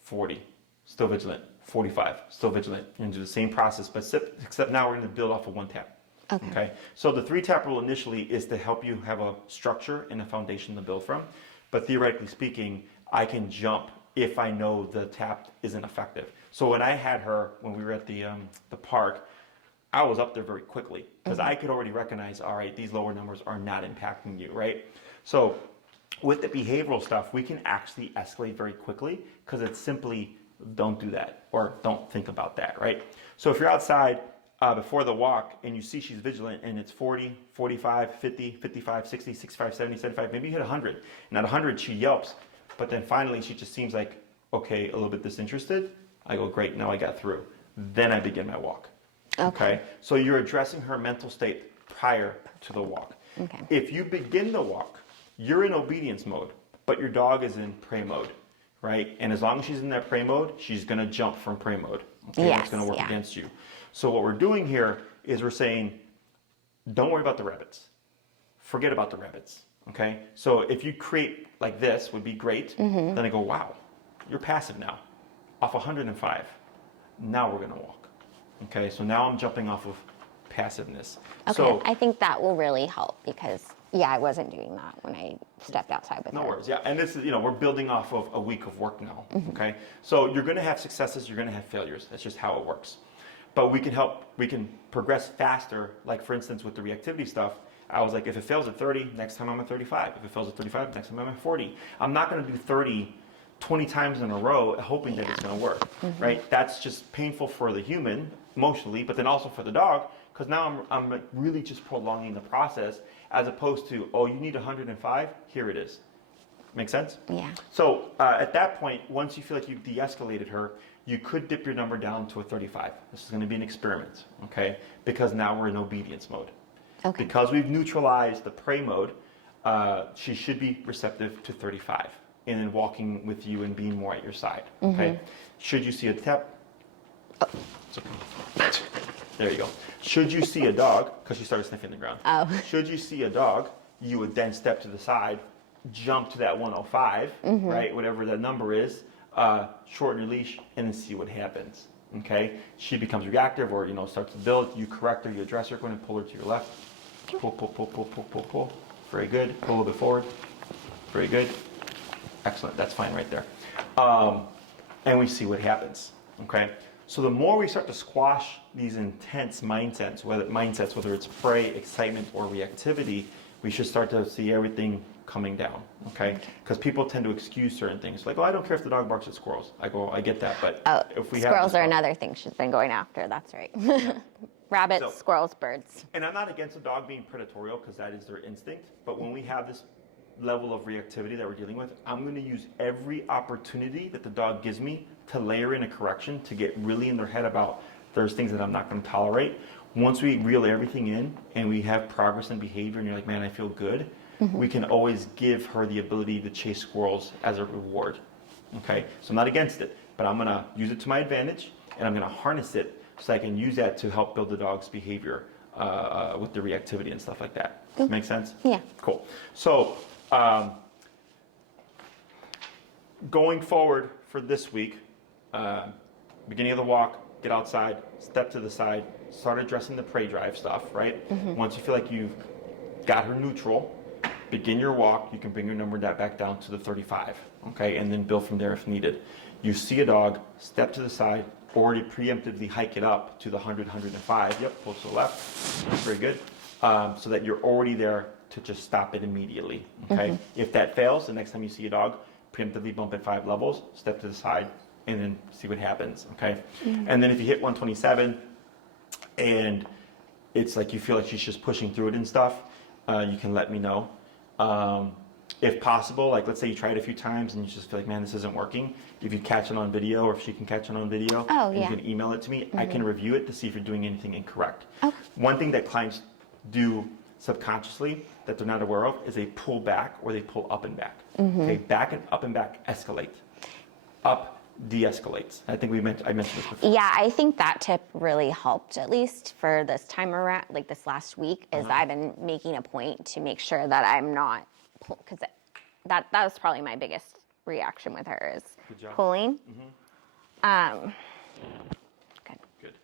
40, still vigilant. 45, still vigilant. You're gonna do the same process, but except now we're gonna build off of 1 tap. Okay. So the 3 tap rule initially is to help you have a structure and a foundation to build from. But theoretically speaking, I can jump if I know the tap isn't effective. So when I had her, when we were at the park, I was up there very quickly because I could already recognize, all right, these lower numbers are not impacting you, right? So with the behavioral stuff, we can actually escalate very quickly because it's simply don't do that or don't think about that, right? So if you're outside before the walk and you see she's vigilant and it's 40, 45, 50, 55, 60, 65, 70, 75, maybe you hit 100. And at 100 she yelps, but then finally she just seems like, okay, a little bit disinterested. I go, great, now I got through. Then I begin my walk. Okay. So you're addressing her mental state prior to the walk. Okay. If you begin the walk, you're in obedience mode, but your dog is in prey mode, right? And as long as she's in that prey mode, she's going to jump from prey mode. Okay. Yes, it's going to work against you. So what we're doing here is we're saying, don't worry about the rabbits. Forget about the rabbits. Okay. So if you create like this would be great. Then I go, wow, you're passive now. Off 105. Now we're going to walk. Okay, so now I'm jumping off of passiveness. Okay, So, I think that will really help because, I wasn't doing that when I stepped outside with her. no worries, yeah. And this is, we're building off of a week of work now, okay? So you're going to have successes, you're going to have failures. That's just how it works. But we can progress faster. Like, for instance, with the reactivity stuff, I was like, if it fails at 30, next time I'm at 35. If it fails at 35, next time I'm at 40. I'm not going to do 30 20 times in a row hoping that it's going to work, right? That's just painful for the human emotionally, but then also for the dog, because now I'm really just prolonging the process as opposed to, oh, you need 105, here it is. Make sense? Yeah. So at that point, once you feel like you've de-escalated her, you could dip your number down to a 35. This is going to be an experiment, okay? Because now we're in obedience mode. Okay. Because we've neutralized the prey mode, she should be receptive to 35. And then walking with you and being more at your side. Okay. Should you see a tap? It's okay. There you go. Should you see a dog, because she started sniffing the ground. Oh. Should you see a dog, you would then step to the side, jump to that 105, right? Whatever that number is, shorten your leash, and then see what happens. Okay. She becomes reactive or starts to build. You correct her, you address her, go and pull her to your left. Pull, pull, pull, pull, pull, pull, pull. Very good. Pull a little bit forward. Very good. Excellent, that's fine right there. And we see what happens, okay? So the more we start to squash these intense mindsets, whether it's prey, excitement, or reactivity, we should start to see everything coming down, okay? Because people tend to excuse certain things, like, oh, I don't care if the dog barks at squirrels. I go, I get that, but if we have Squirrels are this dog- another thing she's been going after. That's right. Rabbits, So- squirrels, birds. And I'm not against a dog being predatorial because that is their instinct, but when we have this level of reactivity that we're dealing with, I'm going to use every opportunity that the dog gives me to layer in a correction to get really in their head about there's things that I'm not going to tolerate. Once we reel everything in and we have progress in behavior and you're like, man, I feel good, we can always give her the ability to chase squirrels as a reward. Okay, so I'm not against it, but I'm going to use it to my advantage and I'm going to harness it so I can use that to help build the dog's behavior with the reactivity and stuff like that. Does that make sense? Yeah. Cool. So going forward for this week, beginning of the walk, get outside, step to the side, start addressing the prey drive stuff, right? Once you feel like you've got her neutral, begin your walk. You can bring your number back down to the 35, okay? And then build from there if needed. You see a dog, step to the side, already preemptively hike it up to the 100, 105. Yep, pull to the left. Very good. So that you're already there to just stop it immediately, okay? If that fails, the next time you see a dog, preemptively bump it 5 levels, step to the side, and then see what happens, okay? And then if you hit 127 and it's like you feel like she's just pushing through it and stuff, you can let me know. If possible, like let's say you try it a few times and you just feel like, man, this isn't working. If you catch it on video or if she can catch it on video, and you can email it to me, I can review it to see if you're doing anything incorrect. Okay. One thing that clients do subconsciously that they're not aware of is they pull back or they pull up and back. Okay, back and back escalate. Up de-escalates. I think I mentioned this before. Yeah, I think that tip really helped, at least for this time around, like this last week, is I've been making a point to make sure that I'm not, because that was probably my biggest reaction with her is Good job. pulling. Good. Good.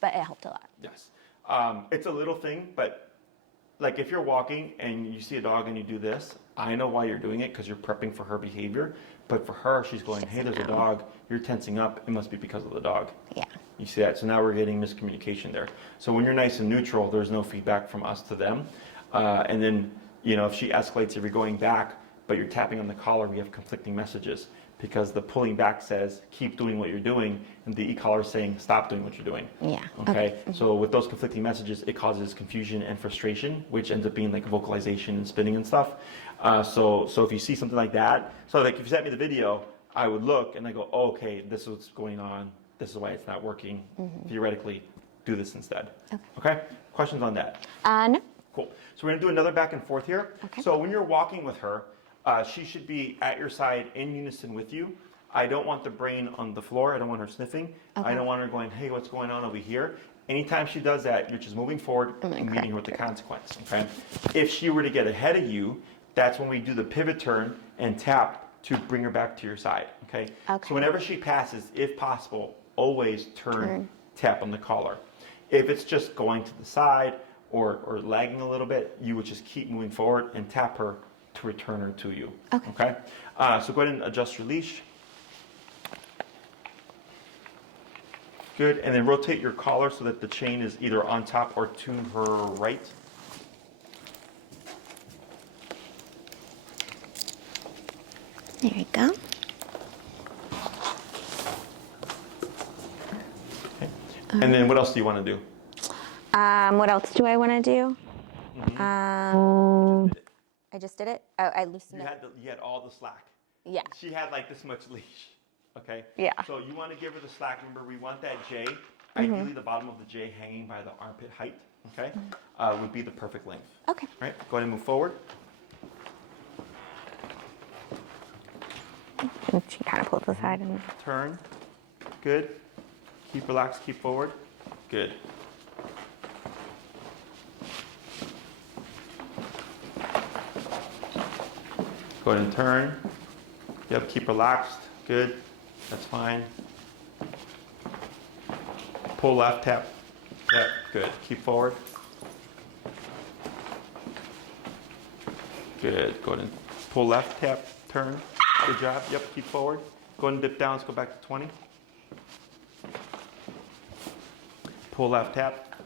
But it helped a lot. Yes. It's a little thing, but like if you're walking and you see a dog and you do this, I know why you're doing it because you're prepping for her behavior. But for her, she's going, hey, there's a dog. You're tensing up. It must be because of the dog. Yeah. You see that? So now we're getting miscommunication there. So when you're nice and neutral, there's no feedback from us to them. And then, if she escalates, if you're going back, but you're tapping on the collar, we have conflicting messages because the pulling back says, keep doing what you're doing, and the e-collar is saying, stop doing what you're doing. Yeah. Okay? So with those conflicting messages, it causes confusion and frustration, which ends up being like vocalization and spinning and stuff. So if you see something like that, so like if you sent me the video, I would look and I go, oh, okay, this is what's going on. This is why it's not working. Theoretically, do this instead. Okay? Questions on that? No. Cool. So we're going to do another back and forth here. Okay. So when you're walking with her, she should be at your side in unison with you. I don't want the brain on the floor. I don't want her sniffing. I don't want her going, hey, what's going on over here? Anytime she does that, you're just moving forward and meeting her with the consequence. Okay. If she were to get ahead of you, that's when we do the pivot turn and tap to bring her back to your side. Okay. So whenever she passes, if possible, always turn, tap on the collar. If it's just going to the side or lagging a little bit, you would just keep moving forward and tap her to return her to you. Okay. So go ahead and adjust your leash. Good. And then rotate your collar so that the chain is either on top or to her right. There you go. Okay. And then what else do you want to do? What else do I want to do? I just did it. Oh, I loosened it. You had all the slack. Yeah. She had like this much leash. Okay. Yeah. So you want to give her the slack. Remember, we want that J. Ideally, the bottom of the J hanging by the armpit height. Okay. Would be the perfect length. Okay. All right. Go ahead and move forward. And she kind of pulled aside and Turn. Good. Keep relaxed. Keep forward. Good. Go ahead and turn. Yep, keep relaxed. Good. That's fine. Pull left, tap. Tap. Good. Keep forward. Good. Go ahead and pull left, tap, turn. Good job. Yep, keep forward. Go ahead and dip down. Let's go back to 20. Pull left, tap.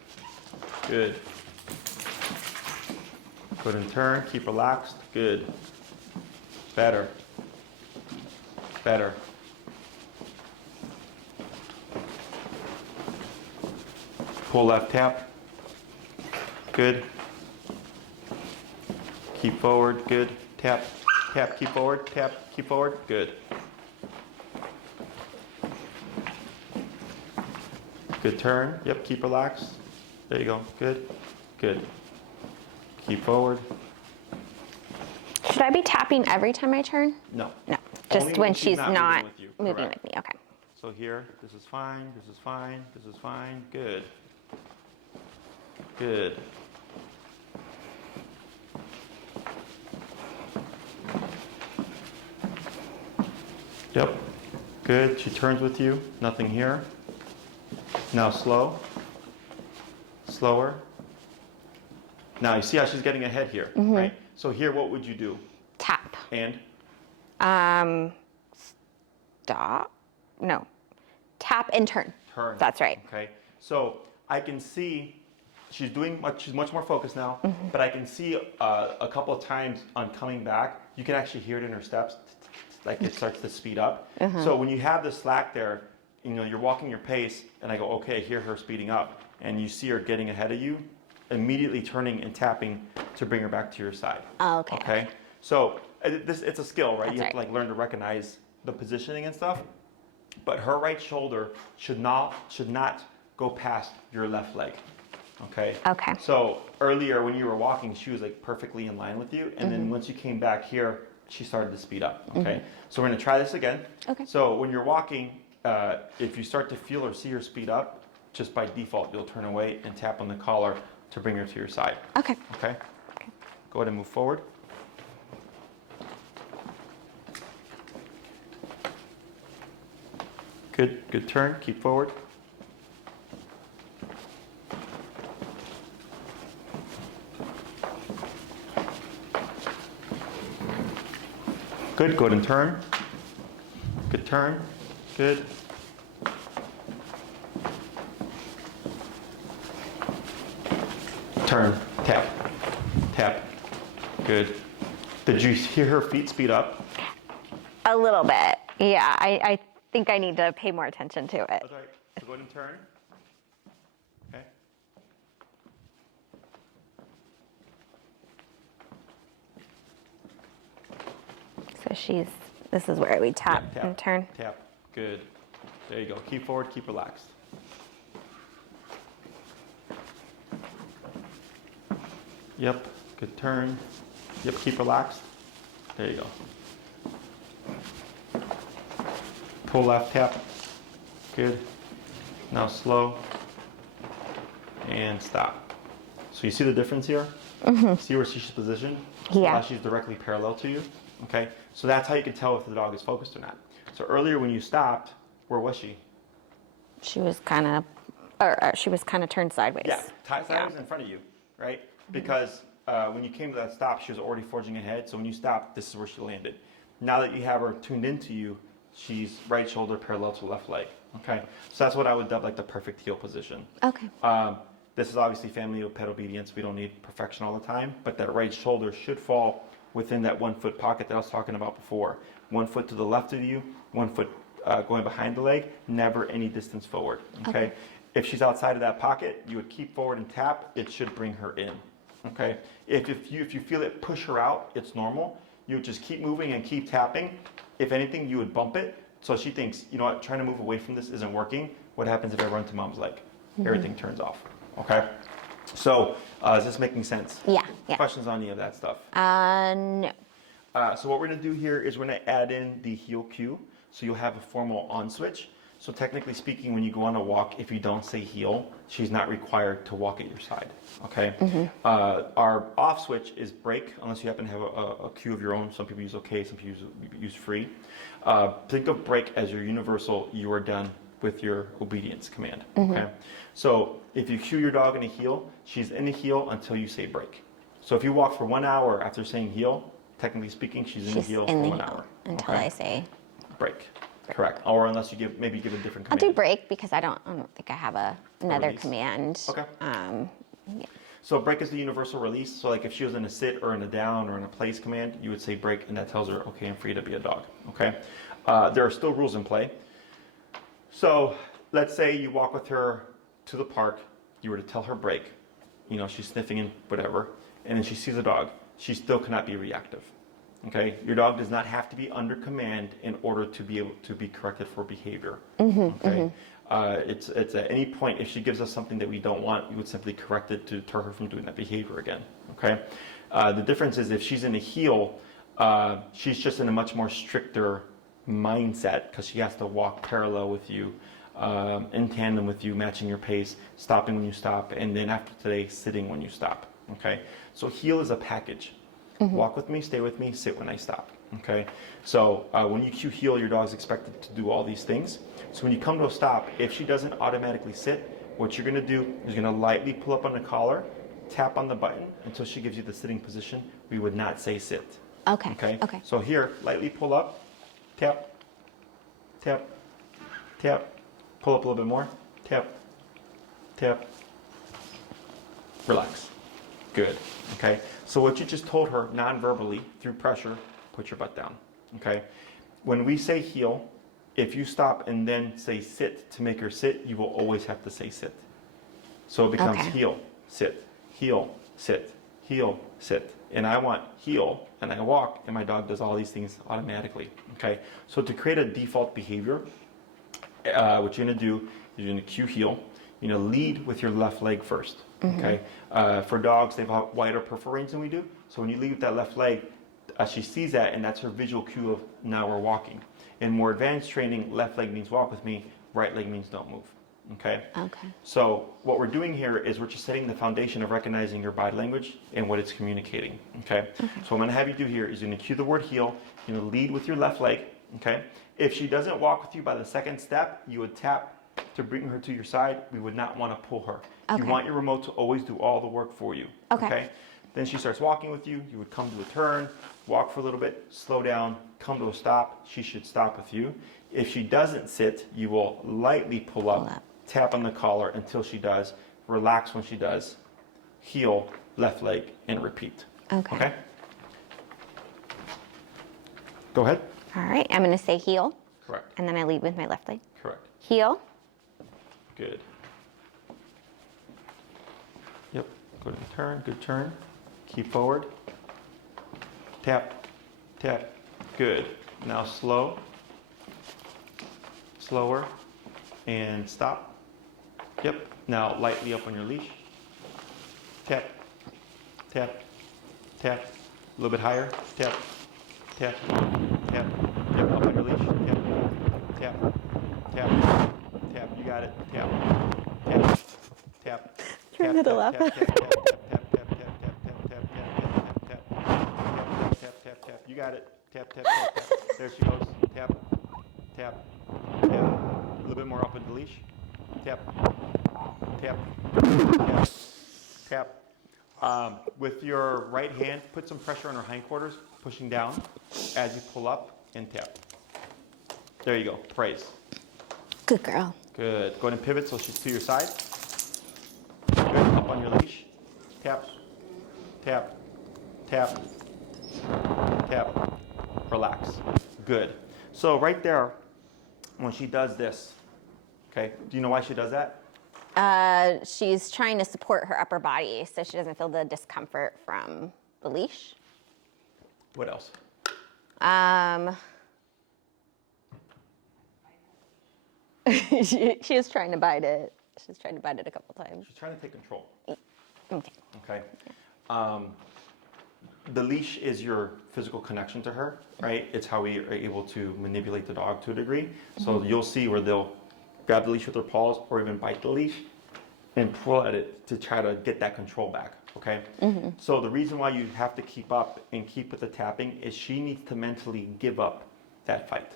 Good. Go ahead and turn, keep relaxed, good. Better. Better. Pull left tap. Good. Keep forward, good. Tap, tap, keep forward, tap, keep forward, good. Good turn, yep, keep relaxed. There you go, good, good. Keep forward. Should I be tapping every time I turn? No. No, just Only when she's not moving moving with me, okay. So here, this is fine, this is fine, this is fine, good. Good. Yep, good. She turns with you, nothing here. Now slow, slower. Now you see how she's getting ahead here, right? So here, what would you do? Tap. And? Stop. No. Tap and turn. Turn. That's right. Okay, so I can see she's much more focused now, but I can see a couple of times on coming back, you can actually hear it in her steps, like it starts to speed up. So when you have the slack there, you know, you're walking your pace, and I go, okay, I hear her speeding up, and you see her getting ahead of you, immediately turning and tapping to bring her back to your side. Oh, okay. Okay, so it's a skill, right? That's You have right. to like learn to recognize the positioning and stuff. But her right shoulder should not go past your left leg. Okay. Okay. So earlier when you were walking, she was like perfectly in line with you, and then once you came back here, she started to speed up. Okay. So we're gonna try this again. Okay. So when you're walking, if you start to feel or see her speed up, just by default you'll turn away and tap on the collar to bring her to your side. Okay. Okay. Go ahead and move forward. Good, good turn, keep forward. Good, go ahead and turn. Good turn, good. Turn, tap, tap, good. Did you hear her feet speed up? A little bit. Yeah, I think I need to pay more attention to it. That's all right. So go ahead and turn. Okay. So this is where we tap Tap, and turn. Tap. Good. There you go. Keep forward, keep relaxed. Yep. Good turn. Yep, keep relaxed. There you go. Pull left, tap. Good. Now slow. And stop. So you see the difference here? See where she's positioned? Yeah. Now she's directly parallel to you. Okay? So that's how you can tell if the dog is focused or not. So earlier when you stopped, where was she? She was kind of turned sideways. Yeah, sideways in front of you, right? Because when you came to that stop, she was already forging ahead. So when you stopped, this is where she landed. Now that you have her tuned into you, she's right shoulder parallel to left leg. Okay, so that's what I would dub like the perfect heel position. Okay. This is obviously family of pet obedience. We don't need perfection all the time, but that right shoulder should fall within that 1 foot pocket that I was talking about before. 1 foot to the left of you, 1 foot going behind the leg, never any distance forward. Okay? If she's outside of that pocket, you would keep forward and tap. It should bring her in. Okay? If you feel it push her out, it's normal. You would just keep moving and keep tapping. If anything, you would bump it. So she thinks, you know what, trying to move away from this isn't working. What happens if I run to mom's leg? Everything turns off. Okay? So, is this making sense? Yeah. Yeah. Questions on any of that stuff? No. So what we're going to do here is we're going to add in the heel cue. So you'll have a formal on switch. So technically speaking, when you go on a walk, if you don't say heel, she's not required to walk at your side. Okay? Our off switch is break, unless you happen to have a cue of your own. Some people use okay, some people use free. Think of break as your universal, you are done with your obedience command. Okay? So if you cue your dog in a heel, she's in a heel until you say break. So if you walk for 1 hour after saying heel, technically speaking, she's in the heel for 1 hour. Until I say break. Correct. Or unless you maybe give a different command. I'll do break because I don't think I have another release. command. Okay. Yeah. So break is the universal release. So like if she was in a sit or in a down or in a place command, you would say break, and that tells her, okay, I'm free to be a dog, okay? There are still rules in play. So let's say you walk with her to the park, you were to tell her break, you know, she's sniffing and whatever, and then she sees a dog, she still cannot be reactive, okay? Your dog does not have to be under command in order to be able to be corrected for behavior, okay? It's at any point, if she gives us something that we don't want, we would simply correct it to deter her from doing that behavior again, okay? The difference is if she's in a heel, she's just in a much more stricter mindset because she has to walk parallel with you, in tandem with you, matching your pace, stopping when you stop, and then after today, sitting when you stop, okay? So heel is a package. Walk with me, stay with me, sit when I stop, okay? So when you cue heel, your dog's expected to do all these things. So when you come to a stop, if she doesn't automatically sit, what you're gonna do is you're gonna lightly pull up on the collar, tap on the button until she gives you the sitting position. We would not say sit. Okay. Okay? Okay. So here, lightly pull up, tap, tap, tap, pull up a little bit more, tap, tap, relax. Good, okay? So what you just told her non-verbally through pressure, put your butt down, okay? When we say heel, if you stop and then say sit to make her sit, you will always have to say sit. So it becomes Okay. heel, sit, heel, sit, heel, sit. And I want heel, and I walk, and my dog does all these things automatically, okay? So to create a default behavior, what you're gonna do is you're gonna cue heel. You're gonna lead with your left leg first, okay? For dogs, they have wider peripheral range than we do. So when you lead with that left leg, she sees that, and that's her visual cue of now we're walking. In more advanced training, left leg means walk with me, right leg means don't move, okay? Okay. So what we're doing here is we're just setting the foundation of recognizing your body language and what it's communicating, okay? So what I'm gonna have you do here is you're gonna cue the word heel, you're gonna lead with your left leg, okay? If she doesn't walk with you by the second step, you would tap to bring her to your side. We would not wanna pull her. Okay. You want your remote to always do all the work for you, Okay. Then she starts walking with you, you would come to a turn, walk for a little bit, slow down, come to a stop, she should stop with you. If she doesn't sit, you will lightly pull up, tap on the collar until she does, relax when she does, heel, left leg, and repeat. Okay. Go ahead. All right. I'm going to say heel, Correct. and then I lead with my left leg. Correct. Heel. Good. Yep. Go to the turn. Good turn. Keep forward. Tap. Tap. Good. Now slow. Slower. And stop. Yep. Now lightly up on your leash. Tap. Tap. Tap. A little bit higher. Tap. Tap. Tap. Yep. Up on your leash. Tap. Tap. Tap. Tap. You got it. Tap. Tap. Tap. Trying not to laugh. Tap. You got it. Tap. Tap. Tap. Tap. There she goes. Tap. Tap. Tap. A little bit more up with the leash. Tap. Tap. Tap. Tap. With your right hand, put some pressure on her hindquarters, pushing down as you pull up and tap. There you go. Praise. Good girl. Good. Go ahead and pivot so she's to your side. Good. Up on your leash. Tap. Tap. Tap. Tap. Relax. Good. So right there, when she does this, okay, do you know why she does that? She's trying to support her upper body so she doesn't feel the discomfort from the leash. What else? She is trying to bite it. She's tried to bite it a couple times. She's trying to take control. Okay. Okay. The leash is your physical connection to her, right? It's how we are able to manipulate the dog to a degree. So you'll see where they'll grab the leash with their paws or even bite the leash and pull at it to try to get that control back, okay? So the reason why you have to keep up and keep with the tapping is she needs to mentally give up that fight.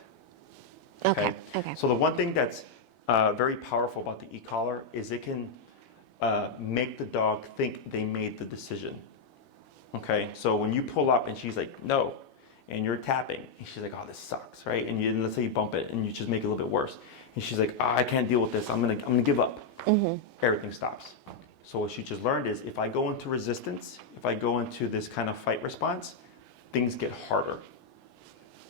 Okay. So the one thing that's very powerful about the e-collar is it can make the dog think they made the decision. Okay, so when you pull up and she's like, no, and you're tapping, and she's like, oh, this sucks, right? And let's say you bump it, and you just make it a little bit worse. And she's like, oh, I can't deal with this. I'm gonna give up. Everything stops. So what she just learned is if I go into resistance, if I go into this kind of fight response, things get harder.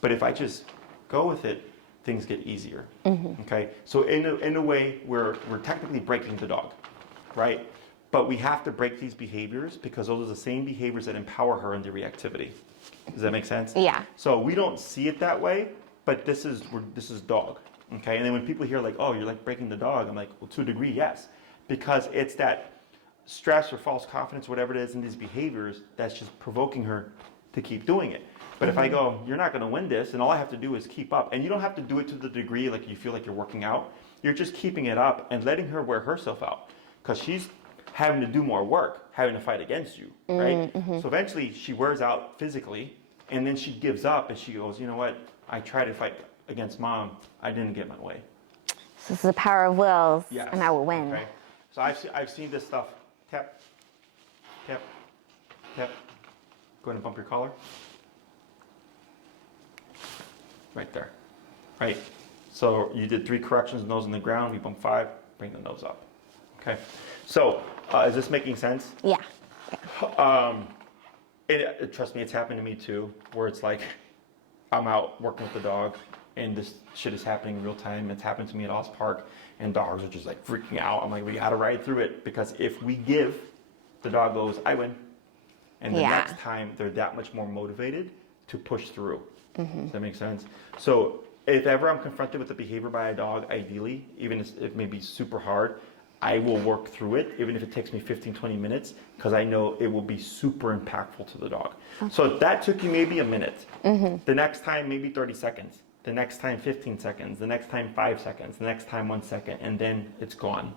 But if I just go with it, things get easier. Okay? So in a way, we're technically breaking the dog, right? But we have to break these behaviors because those are the same behaviors that empower her in the reactivity. Does that make sense? Yeah. So we don't see it that way, but this is dog. Okay? And then when people hear like, oh, you're like breaking the dog, I'm like, well, to a degree, yes. Because it's that stress or false confidence, whatever it is in these behaviors, that's just provoking her to keep doing it. But if I go, you're not going to win this, and all I have to do is keep up, and you don't have to do it to the degree like you feel like you're working out, you're just keeping it up and letting her wear herself out. Because she's having to do more work, having to fight against you, right? So eventually she wears out physically, and then she gives up, and she goes, you know what? I tried to fight against mom. I didn't get my way. So this is the power of wills, Yes. and I will win. Okay. So I've seen this stuff. Tap, tap, tap. Go ahead and bump your collar. Right there. Right. So you did 3 corrections, nose on the ground. We bump 5, bring the nose up. Okay. So is this making sense? Yeah. Trust me, it's happened to me too, where it's like I'm out working with the dog and this shit is happening in real time. It's happened to me at Oz Park and dogs are just like freaking out. I'm like, we gotta ride through it because if we give, the dog goes, I win. And the next time they're that much more motivated to push through. Does that make sense? So if ever I'm confronted with a behavior by a dog, ideally, even if it may be super hard, I will work through it, even if it takes me 15, 20 minutes, because I know it will be super impactful to the dog. So that took you maybe a minute. The next time, maybe 30 seconds. The next time, 15 seconds. The next time, 5 seconds. The next time, 1 second. And then it's gone.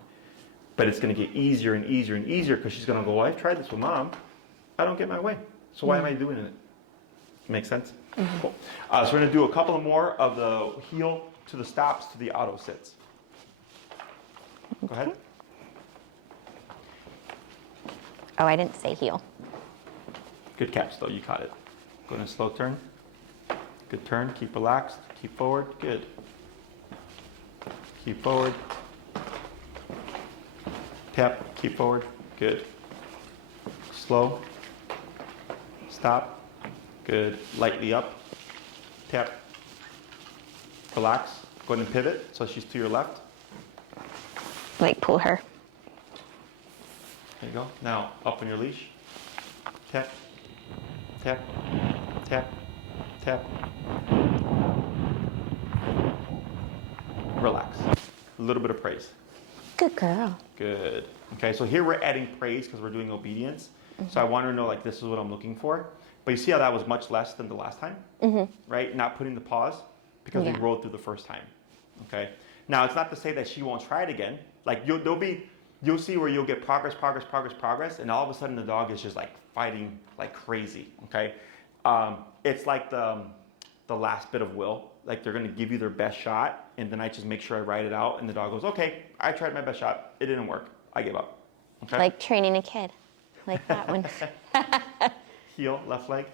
But it's going to get easier and easier and easier because she's going to go, well, I've tried this with mom. I don't get my way. So why am I doing it? Make sense? Cool. So we're going to do a couple more of the heel to the stops to the auto sits. Go ahead. Oh, I didn't say heel. Good catch, though. You caught it. Go in a slow turn. Good turn. Keep relaxed. Keep forward. Good. Keep forward. Tap. Keep forward. Good. Slow. Stop. Good. Lightly up. Tap. Relax. Go ahead and pivot so she's to your left. Like pull her. There you go. Now, up on your leash. Tap. Tap. Tap. Tap. Relax. A little bit of praise. Good girl. Good. Okay, so here we're adding praise because we're doing obedience. So I want her to know, like, this is what I'm looking for. But you see how that was much less than the last time? Right? Not putting the pause because we rolled through the first time. Okay? Now, it's not to say that she won't try it again. Like, you'll see where you'll get progress, and all of a sudden the dog is just, like, fighting like crazy. Okay? It's like the last bit of will. Like, they're going to give you their best shot, and then I just make sure I write it out, and the dog goes, okay, I tried my best shot. It didn't work. I gave up. Okay? Like training a kid. Like that one. Heel, left leg.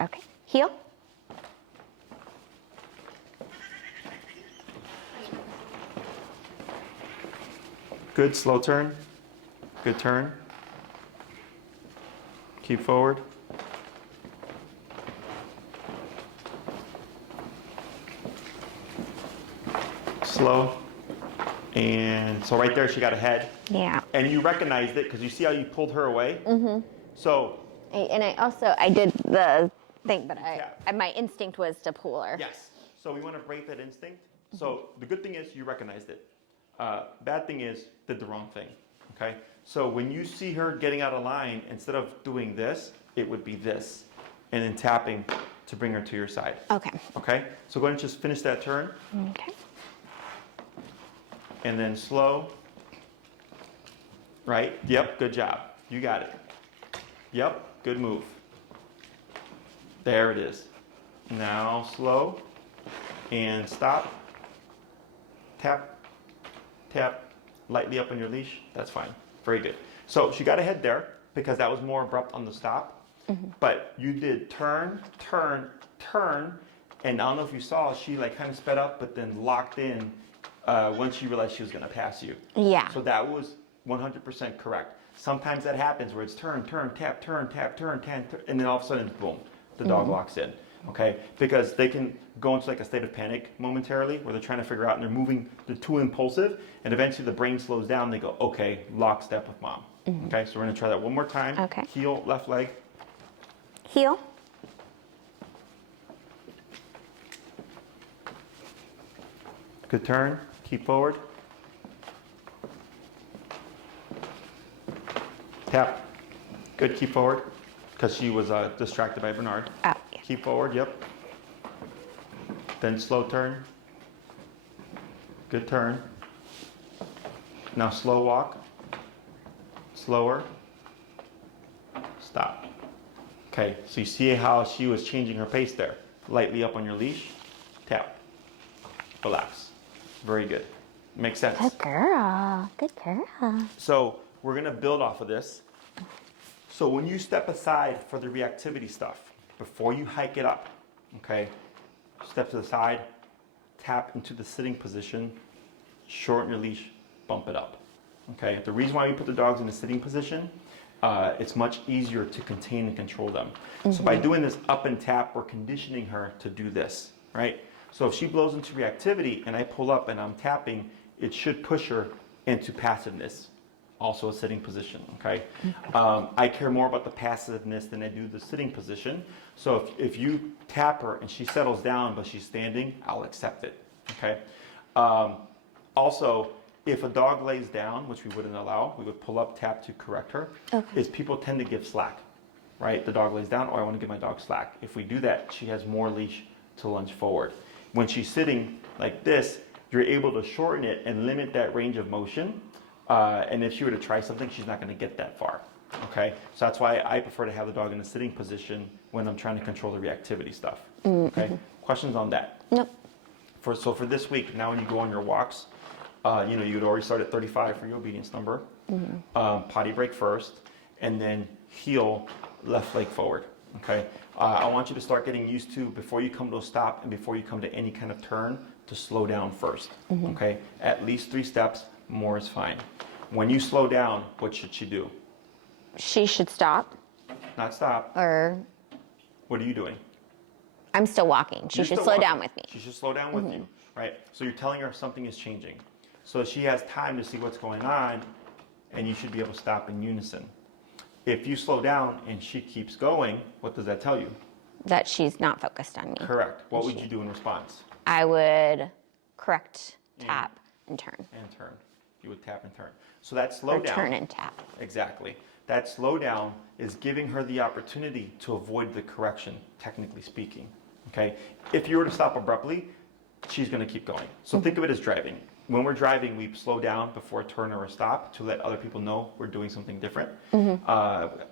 Okay. Heel. Good, slow turn. Good turn. Keep forward. Slow. And so right there she got a head. Yeah. And you recognized it because you see how you pulled her away? So. And I did the thing, but my instinct was to pull her. Yes. So we want to break that instinct. So the good thing is you recognized it. Bad thing is did the wrong thing. Okay. So when you see her getting out of line, instead of doing this, it would be this, and then tapping to bring her to your side. Okay. Okay. So go ahead and just finish that turn. Okay. And then slow. Right. Yep. Good job. You got it. Yep. Good move. There it is. Now slow and stop. Tap, tap, lightly up on your leash. That's fine. Very good. So she got ahead there because that was more abrupt on the stop. But you did turn, turn, turn. And I don't know if you saw, she like kind of sped up, but then locked in once she realized she was going to pass you. Yeah. So that was 100% correct. Sometimes that happens where it's turn, tap, and then all of a sudden, boom, the dog locks in. Okay, because they can go into like a state of panic momentarily where they're trying to figure out and they're too impulsive, and eventually the brain slows down. They go, okay, lockstep with mom. Okay, so we're gonna try that one more time. Okay. Heel, left leg. Heel. Good turn. Keep forward. Tap. Good. Keep forward. Because she was distracted by Bernard. Oh, yeah. Keep forward. Yep. Then slow turn. Good turn. Now slow walk. Slower. Stop. Okay. So you see how she was changing her pace there. Lightly up on your leash. Tap. Relax. Very good. Makes sense. Good girl. Good girl. So we're going to build off of this. So when you step aside for the reactivity stuff, before you hike it up, okay, step to the side, tap into the sitting position, shorten your leash, bump it up. Okay, the reason why we put the dogs in the sitting position, it's much easier to contain and control them. So by doing this up and tap, we're conditioning her to do this, right? So if she blows into reactivity and I pull up and I'm tapping, it should push her into passiveness, also a sitting position, okay? I care more about the passiveness than I do the sitting position. So if you tap her and she settles down but she's standing, I'll accept it, okay? Also, if a dog lays down, which we wouldn't allow, we would pull up, tap to correct her, is people tend to give slack, right? The dog lays down, or I want to give my dog slack. If we do that, she has more leash to lunge forward. When she's sitting like this, you're able to shorten it and limit that range of motion. And if she were to try something, she's not going to get that far. Okay, so that's why I prefer to have the dog in a sitting position when I'm trying to control the reactivity stuff. Okay, questions on that? Nope. So for this week, now when you go on your walks, you would already start at 35 for your obedience number. Potty break first, and then heel, left leg forward. Okay, I want you to start getting used to, before you come to a stop and before you come to any kind of turn, to slow down first. Okay, at least 3 steps, more is fine. When you slow down, what should she do? She should stop. Not stop. Or What are you doing? I'm still walking. She You're should still slow walking. down with me. She should slow down with you, right? So you're telling her something is changing. So she has time to see what's going on, and you should be able to stop in unison. If you slow down and she keeps going, what does that tell you? That she's not focused on me. Correct. What would you do in response? I would correct, tap, and turn. And turn. You would tap and turn. So that slow Or down. turn and tap. Exactly. That slow down is giving her the opportunity to avoid the correction, technically speaking. Okay? If you were to stop abruptly, she's going to keep going. So think of it as driving. When we're driving, we slow down before a turn or a stop to let other people know we're doing something different.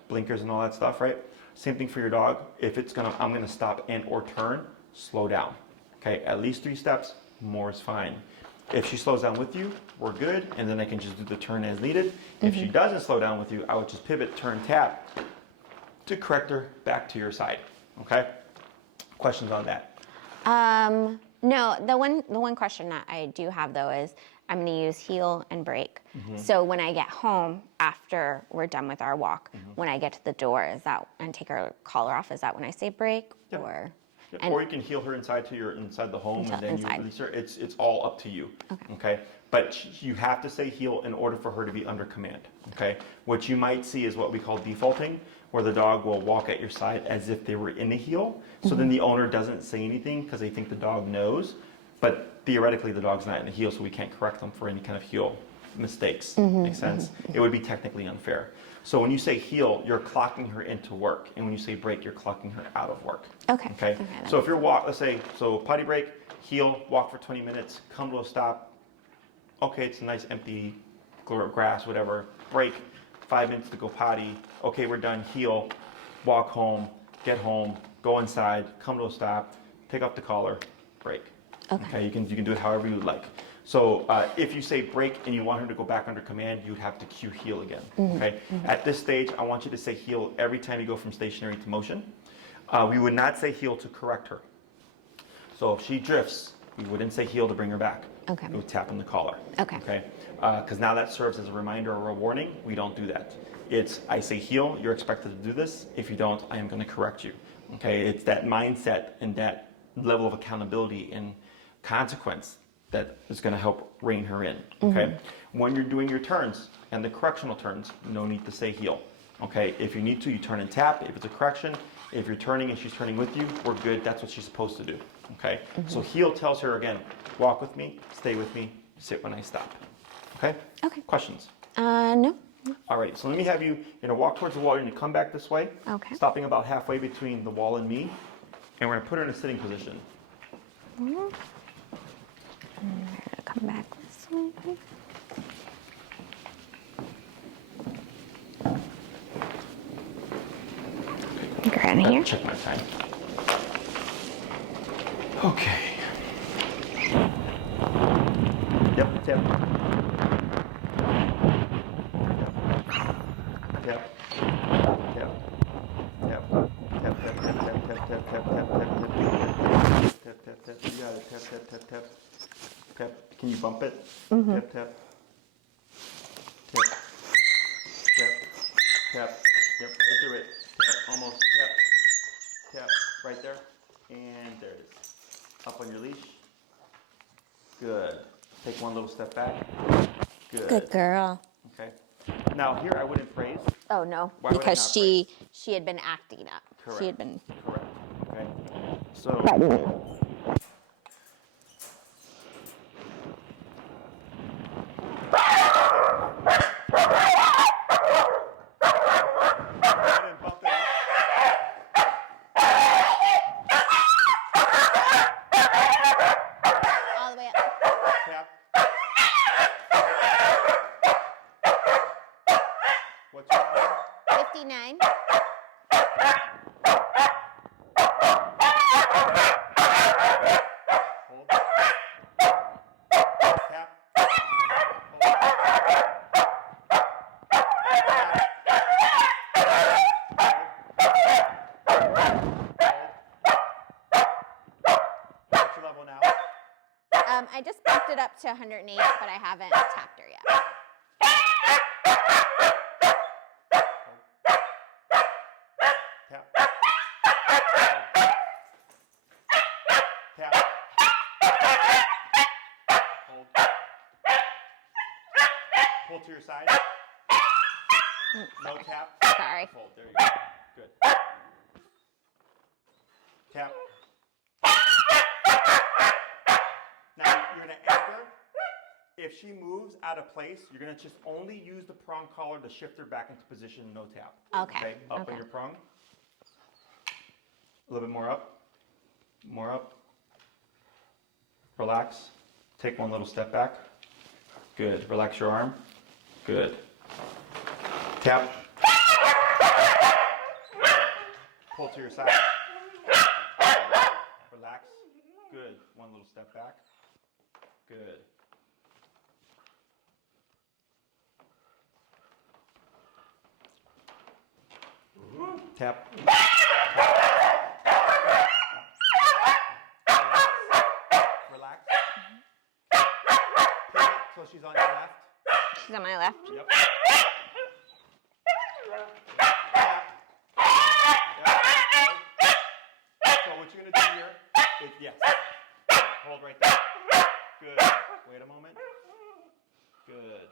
Blinkers and all that stuff, right? Same thing for your dog. If I'm gonna stop and or turn, slow down. Okay, at least 3 steps, more is fine. If she slows down with you, we're good, and then I can just do the turn as needed. If she doesn't slow down with you, I would just pivot, turn, tap to correct her back to your side. Okay? Questions on that? No, the one question that I do have though is I'm going to use heel and brake. So when I get home after we're done with our walk, when I get to the door, and take our collar off, is that when I say brake? Yep. Or Or you can heel her inside the home, and then you inside. release her. It's all up to you. Okay. But you have to say heel in order for her to be under command. Okay. What you might see is what we call defaulting, where the dog will walk at your side as if they were in a heel. So then the owner doesn't say anything because they think the dog knows. But theoretically, the dog's not in the heel, so we can't correct them for any kind of heel mistakes. Make sense? It would be technically unfair. So when you say heel, you're clocking her into work. And when you say break, you're clocking her out of work. Okay. Okay? So if you're let's say, potty break, heel, walk for 20 minutes, come to a stop. Okay, it's a nice empty grass, whatever. Break, 5 minutes to go potty. Okay, we're done. Heel, walk home, get home, go inside, come to a stop, take off the collar, break. Okay, you can do it however you would like. So if you say break and you want her to go back under command, you'd have to cue heel again. Okay. At this stage, I want you to say heel every time you go from stationary to motion. We would not say heel to correct her. So if she drifts, we wouldn't say heel to bring her back. We would tap on the collar. Okay. Okay. Because now that serves as a reminder or a warning. We don't do that. It's, I say heel, you're expected to do this. If you don't, I am going to correct you. Okay, it's that mindset and that level of accountability and consequence that is going to help rein her in. Okay, when you're doing your turns and the correctional turns, no need to say heel. Okay, if you need to, you turn and tap. If it's a correction, if you're turning and she's turning with you, we're good. That's what she's supposed to do. Okay, so heel tells her again, walk with me, stay with me, sit when I stop. Okay. Okay. Questions? No. Alrighty, so let me have you, walk towards the wall. You're going to come back this way. Okay. Stopping about halfway between the wall and me. And we're going to put her in a sitting position. And we're gonna come back this way. Grab here. Check my time. Okay. Yep, tap. Tap. Tap. Tap. Tap, tap, tap, tap, tap, tap, tap, tap, tap, tap, tap, you got it. Tap, tap, tap, tap. Tap. Can you bump it? Tap, tap. Tap. Tap. Tap. Yep, right through it. Tap, almost. Tap. Tap. Right there. And there it is. Up on your leash. Good. Take one little step back. Good. Good girl. Okay. Now here I wouldn't praise. Oh no, Why would I because not she had been acting up. Correct. She had been. Correct. Okay. So. And bump it All the way up. up. Tap. What's your number? 59. Hold. Tap. Hold. What's your level now? I just bumped it up to 108, but I haven't tapped her yet. Tap. Tap. Hold. Pull to your side. No tap. Sorry. Hold. There you go. Good. Tap. Now you're gonna anchor. If she moves out of place, you're gonna just only use the prong collar to shift her back into position. No tap. Okay. Up Okay. on your prong. A little bit more up. More up. Relax. Take one little step back. Good. Relax your arm. Good. Tap. Pull to your side. Relax. Good. One little step back. Good. Tap. Relax. Pivot so she's on your left. She's on my left. Yep. Tap. Yep. So what you're gonna do here is yes. Hold right there. Good. Wait a moment. Good.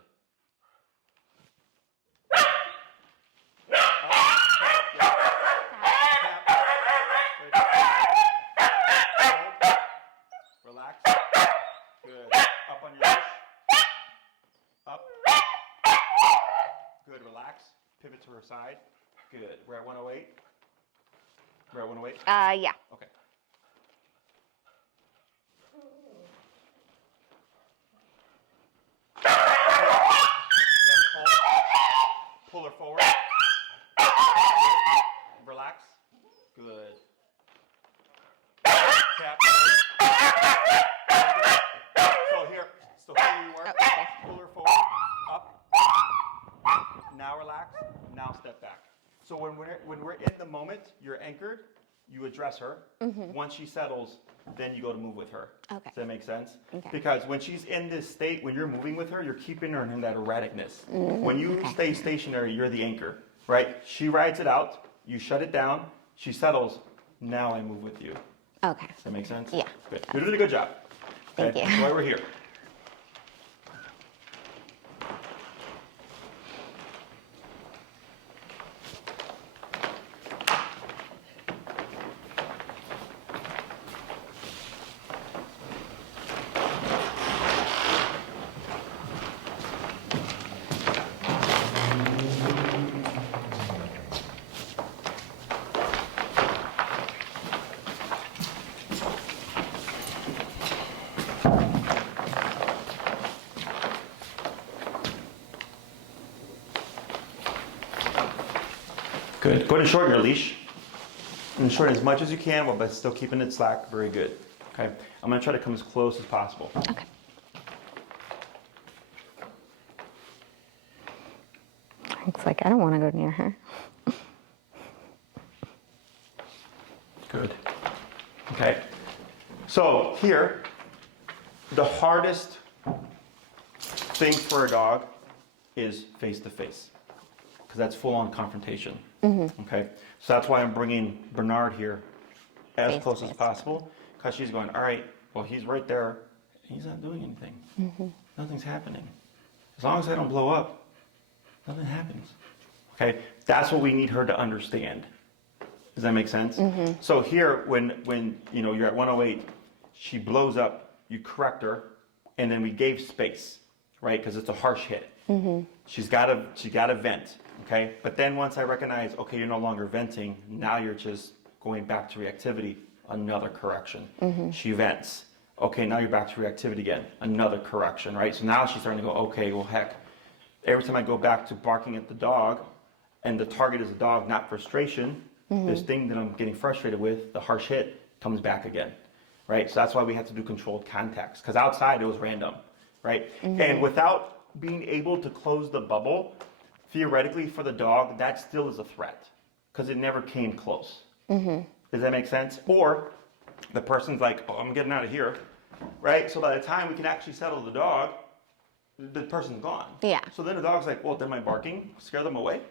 Relax. Good. Up on your leash. Up. Good. Relax. Pivot to her side. Good. We're at 108. We're at 108. Yeah. Okay. Yep, hold. Pull her forward. Good. Relax. Good. Tap. So here you are. Okay. Pull her forward. Up. Now relax. Now step back. So when we're in the moment, you're anchored. you address her. Once she settles, then you go to move with her. Okay. Does that make sense? Okay. Because when she's in this state, when you're moving with her, you're keeping her in that erraticness. When you stay stationary, you're the anchor, right? She rides it out, you shut it down, she settles, now I move with you. Okay. Does that make sense? Yeah. Good. You're doing a good job. Thank you. That's why we're here. Good. Go ahead and shorten your leash. And shorten as much as you can, but still keeping it slack. Very good. Okay. I'm going to try to come as close as possible. Okay. Looks like I don't want to go near her. Good. Okay. So here, the hardest thing for a dog is face to face, because that's full on confrontation. Okay. So that's why I'm bringing Bernard here as Face close to as face. possible, because she's going, all right, well, he's right there. He's not doing anything. Nothing's happening. As long as I don't blow up, nothing happens. Okay. That's what we need her to understand. Does that make sense? So here, when you know you're at 108, she blows up, you correct her, and then we gave space, right? Because it's a harsh hit. She got to vent, okay? But then once I recognize, okay, you're no longer venting, now you're just going back to reactivity, another correction. She vents. Okay, now you're back to reactivity again, another correction, right? So now she's starting to go, okay, well, heck, every time I go back to barking at the dog, and the target is the dog, not frustration, this thing that I'm getting frustrated with, the harsh hit, comes back again, right? So that's why we have to do controlled contacts, because outside it was random, right? And without being able to close the bubble, theoretically for the dog, that still is a threat, because it never came close. Does that make sense? Or the person's like, oh, I'm getting out of here, right? So by the time we can actually settle the dog, the person's gone. Yeah. So then the dog's like, well, did my barking scare them away?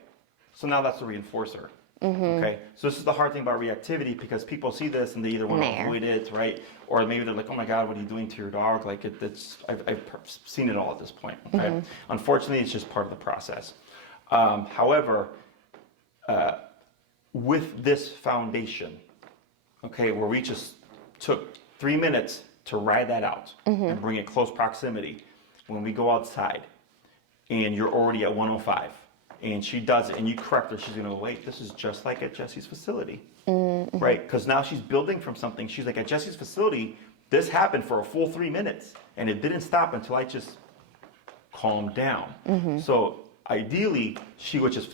So now that's the reinforcer. Okay, so this is the hard thing about reactivity, because people see this and they either want to Nair. avoid it, right? Or maybe they're like, oh my God, what are you doing to your dog? Like I've seen it all at this point. Okay, unfortunately, it's just part of the process. However, with this foundation, okay, where we just took 3 minutes to ride that out and bring it close proximity, when we go outside and you're already at 105, and she does it, and you correct her, she's gonna go, wait, this is just like at Jesse's facility, right? Because now she's building from something. She's like, at Jesse's facility, this happened for a full 3 minutes, and it didn't stop until I just calmed down. So ideally, she would just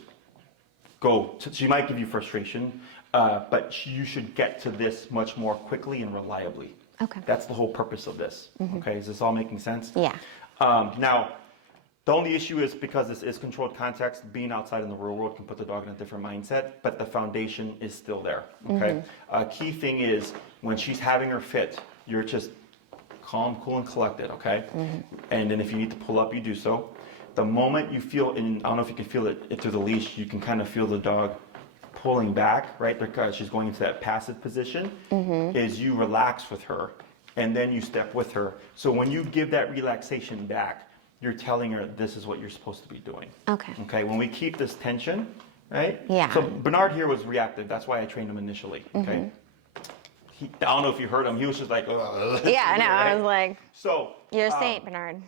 she might give you frustration, but you should get to this much more quickly and reliably. Okay. That's the whole purpose of this. Okay, is this all making sense? Yeah. Now, the only issue is, because this is controlled context, being outside in the real world can put the dog in a different mindset, but the foundation is still there, okay? Key thing is, when she's having her fit, you're just calm, cool, and collected, okay? And then if you need to pull up, you do so. The moment you feel, and I don't know if you can feel it through the leash, you can kind of feel the dog pulling back, right? Because she's going into that passive position, is you relax with her, and then you step with her. So when you give that relaxation back, you're telling her this is what you're supposed to be doing. Okay. Okay, when we keep this tension, right? Yeah. So Bernard here was reactive. That's why I trained him initially, okay? I don't know if you heard him. He was just like, ugh. Yeah, I know. I Right? was like, So you're a saint, Bernard.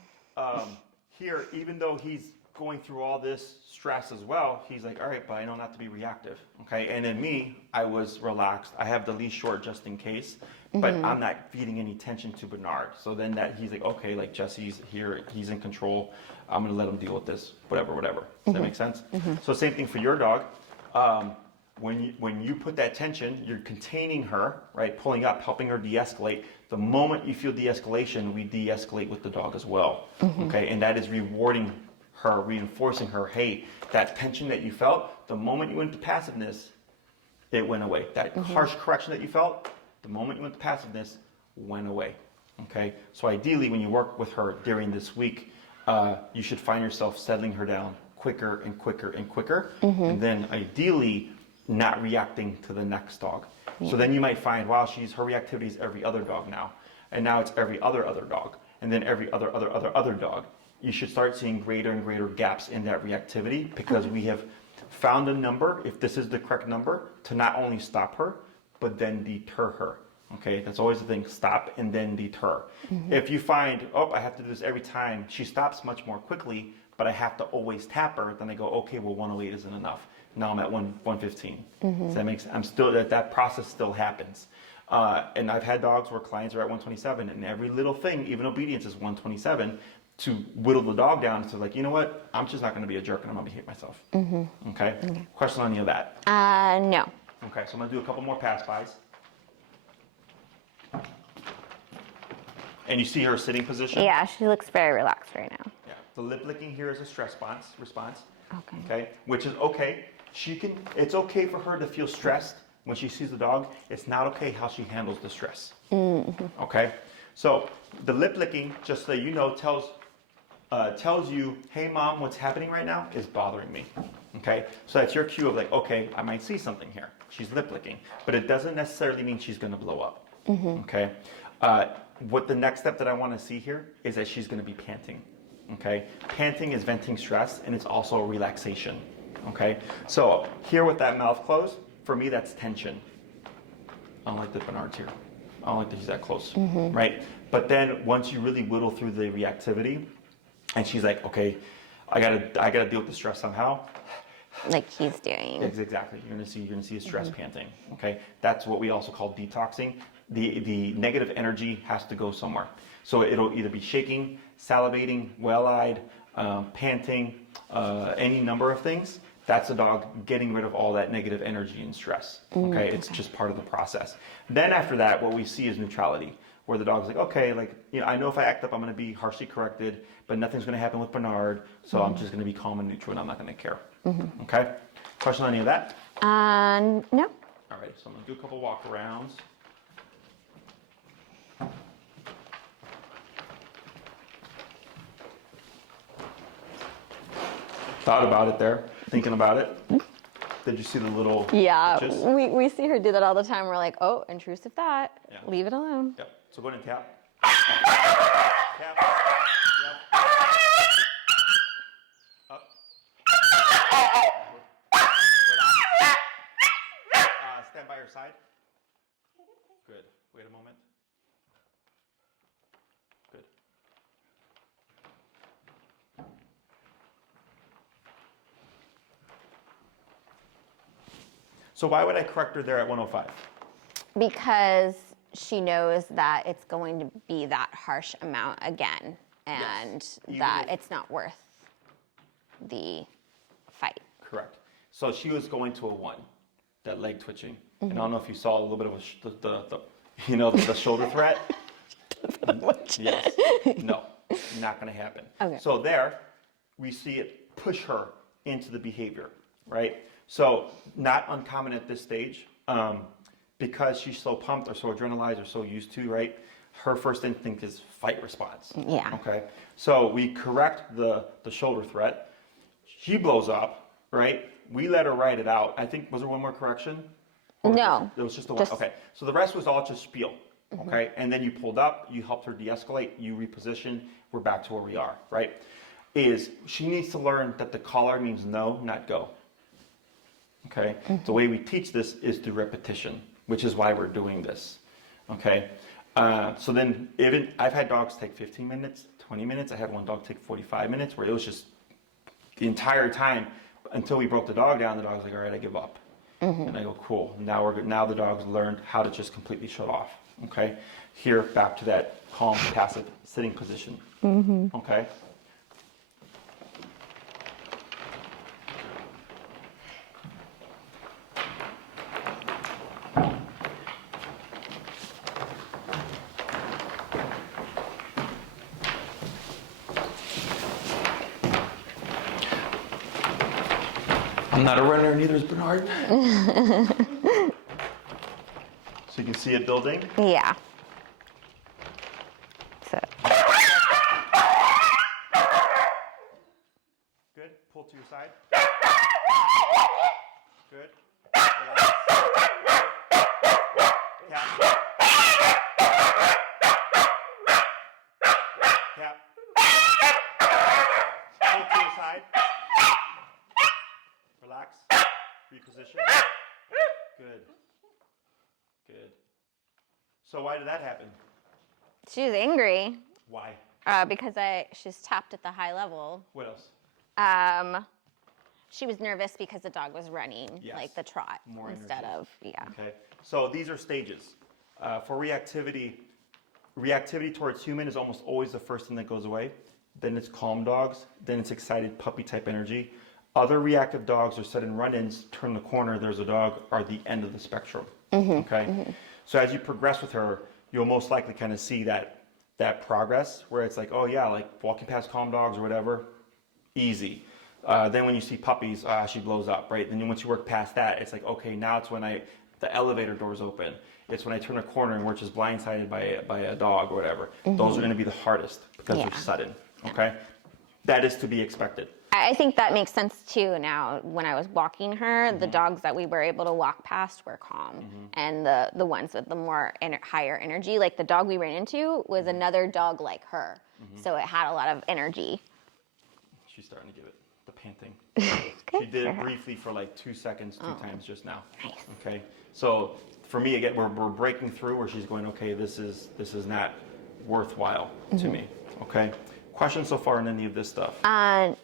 here, even though he's going through all this stress as well, he's like, all right, but I know not to be reactive, okay? And then me, I was relaxed. I have the leash short just in case, but I'm not feeding any tension to Bernard. So then he's like, okay, like Jesse's here, he's in control. I'm gonna let him deal with this, whatever. Does that make sense? So same thing for your dog. When you put that tension, you're containing her, right? Pulling up, helping her de-escalate. The moment you feel de-escalation, we de-escalate with the dog as well, okay? And that is rewarding her, reinforcing her, hey, that tension that you felt, the moment you went into passiveness, it went away. That harsh correction that you felt, the moment you went to passiveness, went away. Okay, so ideally when you work with her during this week, you should find yourself settling her down quicker and quicker and quicker, and then ideally not reacting to the next dog. So then you might find, wow, her reactivity is every other dog now, and now it's every other dog, and then every other dog. You should start seeing greater and greater gaps in that reactivity, because we have found a number, if this is the correct number, to not only stop her, but then deter her. Okay, that's always the thing, stop and then deter. If you find, oh, I have to do this every time, she stops much more quickly, but I have to always tap her, then I go, okay, well, 108 isn't enough. Now I'm at 115. So that makes, I'm still, that process still happens. And I've had dogs where clients are at 127, and every little thing, even obedience, is 127, to whittle the dog down to like, you know what, I'm just not going to be a jerk and I'm going to behave myself. Okay? Question on any of that? No. Okay, so I'm going to do a couple more pass-bys. And you see her sitting position? Yeah, she looks very relaxed right now. Yeah. The lip licking here is a stress response. Okay. Okay, which is okay. It's okay for her to feel stressed when she sees the dog. It's not okay how she handles the stress. Okay, so the lip licking, just so you know, tells you, hey mom, what's happening right now is bothering me. Okay, so that's your cue of like, okay, I might see something here. She's lip licking, but it doesn't necessarily mean she's going to blow up. Okay, what the next step that I want to see here is that she's going to be panting. Okay, panting is venting stress, and it's also a relaxation. Okay, so here with that mouth closed, for me that's tension. I don't like that Bernard's here. I don't like that he's that close, right? But then once you really whittle through the reactivity, and she's like, okay, I gotta deal with the stress somehow. Like he's doing. Exactly. You're gonna see a stress panting. Okay, that's what we also call detoxing. The negative energy has to go somewhere. So it'll either be shaking, salivating, well-eyed, panting, any number of things. That's a dog getting rid of all that negative energy and stress. Okay, it's just part of the process. Then after that, what we see is neutrality, where the dog's like, okay, like, you know, I know if I act up, I'm going to be harshly corrected, but nothing's going to happen with Bernard, so I'm just going to be calm and neutral, and I'm not going to care. Okay. Question on any of that? No. All right. So I'm going to do a couple walk arounds. Thought about it there, thinking about it. Did you see the little Yeah, itches? we see her do that all the time. We're like, oh, intrusive thought. Yeah. Leave it alone. Yep. So go ahead and tap. Tap. Yep. Up. Stand by your side. Good. Wait a moment. Good. So why would I correct her there at 105? Because she knows that it's going to be that harsh amount again, and Even that if- it's not worth the fight. Correct. So she was going to a 1, that leg twitching. And I don't know if you saw a little bit of the shoulder threat. Yes. No, not going to happen. Okay. So there, we see it push her into the behavior, right? So not uncommon at this stage, because she's so pumped or so adrenalized or so used to, right? Her first instinct is fight response. Yeah. Okay. So we correct the shoulder threat. She blows up, right? We let her ride it out. I think, was there one more correction? Or No. It was just the one. Okay. So the rest was all just spiel. Okay. And then you pulled up, you helped her de-escalate, you reposition, we're back to where we are, right? She needs to learn that the collar means no, not go. Okay. The way we teach this is through repetition, which is why we're doing this. Okay. So then I've had dogs take 15 minutes, 20 minutes. I had one dog take 45 minutes, where it was just the entire time until we broke the dog down. The dog was like, all right, I give up. And I go, cool. Now the dog's learned how to just completely shut off. Okay. Here, back to that calm, passive sitting position. Okay. I'm not a runner, neither is Bernard. see it building? Yeah. So, Good. Pull to your side. Good. Relax. Tap. Tap. Pull to your side. Relax. Reposition. Good. Good. So why did that happen? she was angry Why? because she's tapped at the high level. What else? She was nervous because the dog was running, Yes. like the trot, More instead energy. of, yeah. Okay. So these are stages. For reactivity towards human is almost always the first thing that goes away. Then it's calm dogs. Then it's excited puppy type energy. Other reactive dogs or sudden run-ins, turn the corner, there's a dog, are the end of the spectrum. Okay. So as you progress with her, you'll most likely kind of see that progress where it's like, oh yeah, like walking past calm dogs or whatever, easy. Then when you see puppies, she blows up, right? Then once you work past that, it's like, okay, now it's when the elevator doors open. It's when I turn a corner and we're just blindsided by a dog or whatever. Those are going to be the hardest because they're sudden, okay? That is to be expected. I think that makes sense too now. When I was walking her, the dogs that we were able to walk past were calm. And the ones with the more higher energy, like the dog we ran into was another dog like her. So it had a lot of energy. She's starting to give it the panting. She did it briefly for like 2 seconds, two times just now. Nice. Okay, so for me again, we're breaking through where she's going. Okay, this is not worthwhile to me. Okay, questions so far on any of this stuff?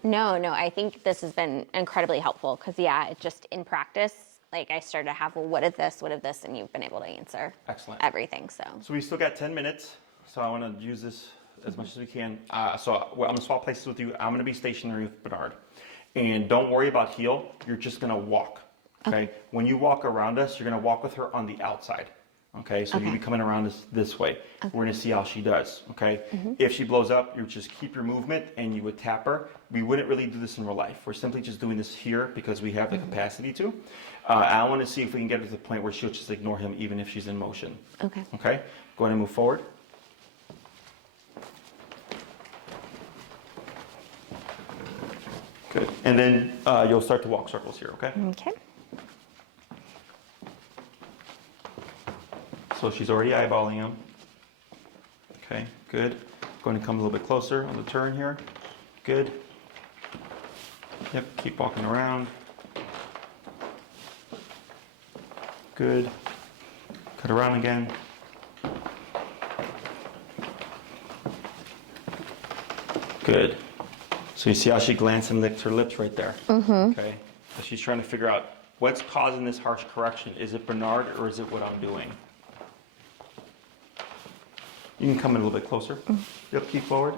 No. I think this has been incredibly helpful because, it just in practice, like I started to have, well, what is this, and you've been able to answer Excellent. everything. So So we still got 10 minutes, so I want to use this as much as we can. So I'm going to swap places with you. I'm going to be stationary with Bernard. And don't worry about heel. You're just going to walk, okay? When you walk around us, you're going to walk with her on the outside, okay? So you'll be coming around this way. We're going to see how she does, okay? If she blows up, you just keep your movement and you would tap her. We wouldn't really do this in real life. We're simply just doing this here because we have the capacity to. I want to see if we can get her to the point where she'll just ignore him even if she's in motion. Okay. Okay? Go ahead and move forward. Good. And then you'll start to walk circles here, okay? Okay. So she's already eyeballing him. Okay, good. Going to come a little bit closer on the turn here. Good. Yep, keep walking around. Good. Cut around again. Good. So you see how she glanced and licked her lips right there? Okay. So she's trying to figure out what's causing this harsh correction. Is it Bernard or is it what I'm doing? You can come in a little bit closer. Yep, keep forward.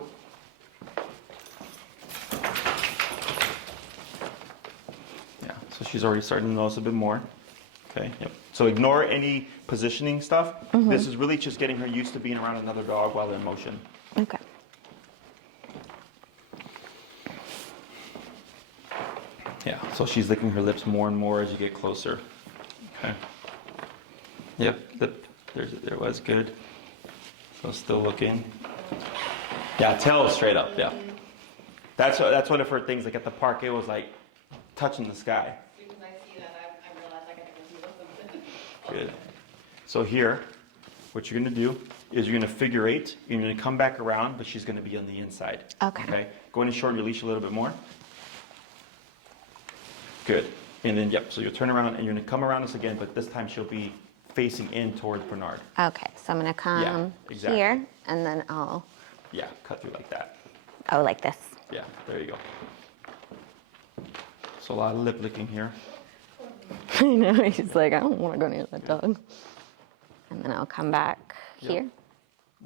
Yeah, so she's already starting to notice a bit more. Okay, yep. So ignore any positioning stuff. This is really just getting her used to being around another dog while in motion. Okay. Yeah, so she's licking her lips more and more as you get closer. Okay. Yep, there it was, good. So still looking. Yeah, tail straight up, yeah. That's one of her things, like at the park, it was like touching the sky. As soon as I see that, I realize I gotta go do something. Good. So here, what you're gonna do is you're gonna figure eight, you're gonna come back around, but she's gonna be on the inside. Okay. Okay, go ahead and shorten your leash a little bit more. Good. And then, yep, so you'll turn around and you're gonna come around us again, but this time she'll be facing in towards Bernard. Okay, so I'm gonna come exactly. here, and then I'll, Yeah, cut through like that. like this. Yeah, there you go. So a lot of lip licking here. I know, he's like, I don't wanna go near that dog. And then I'll come back Yep. here.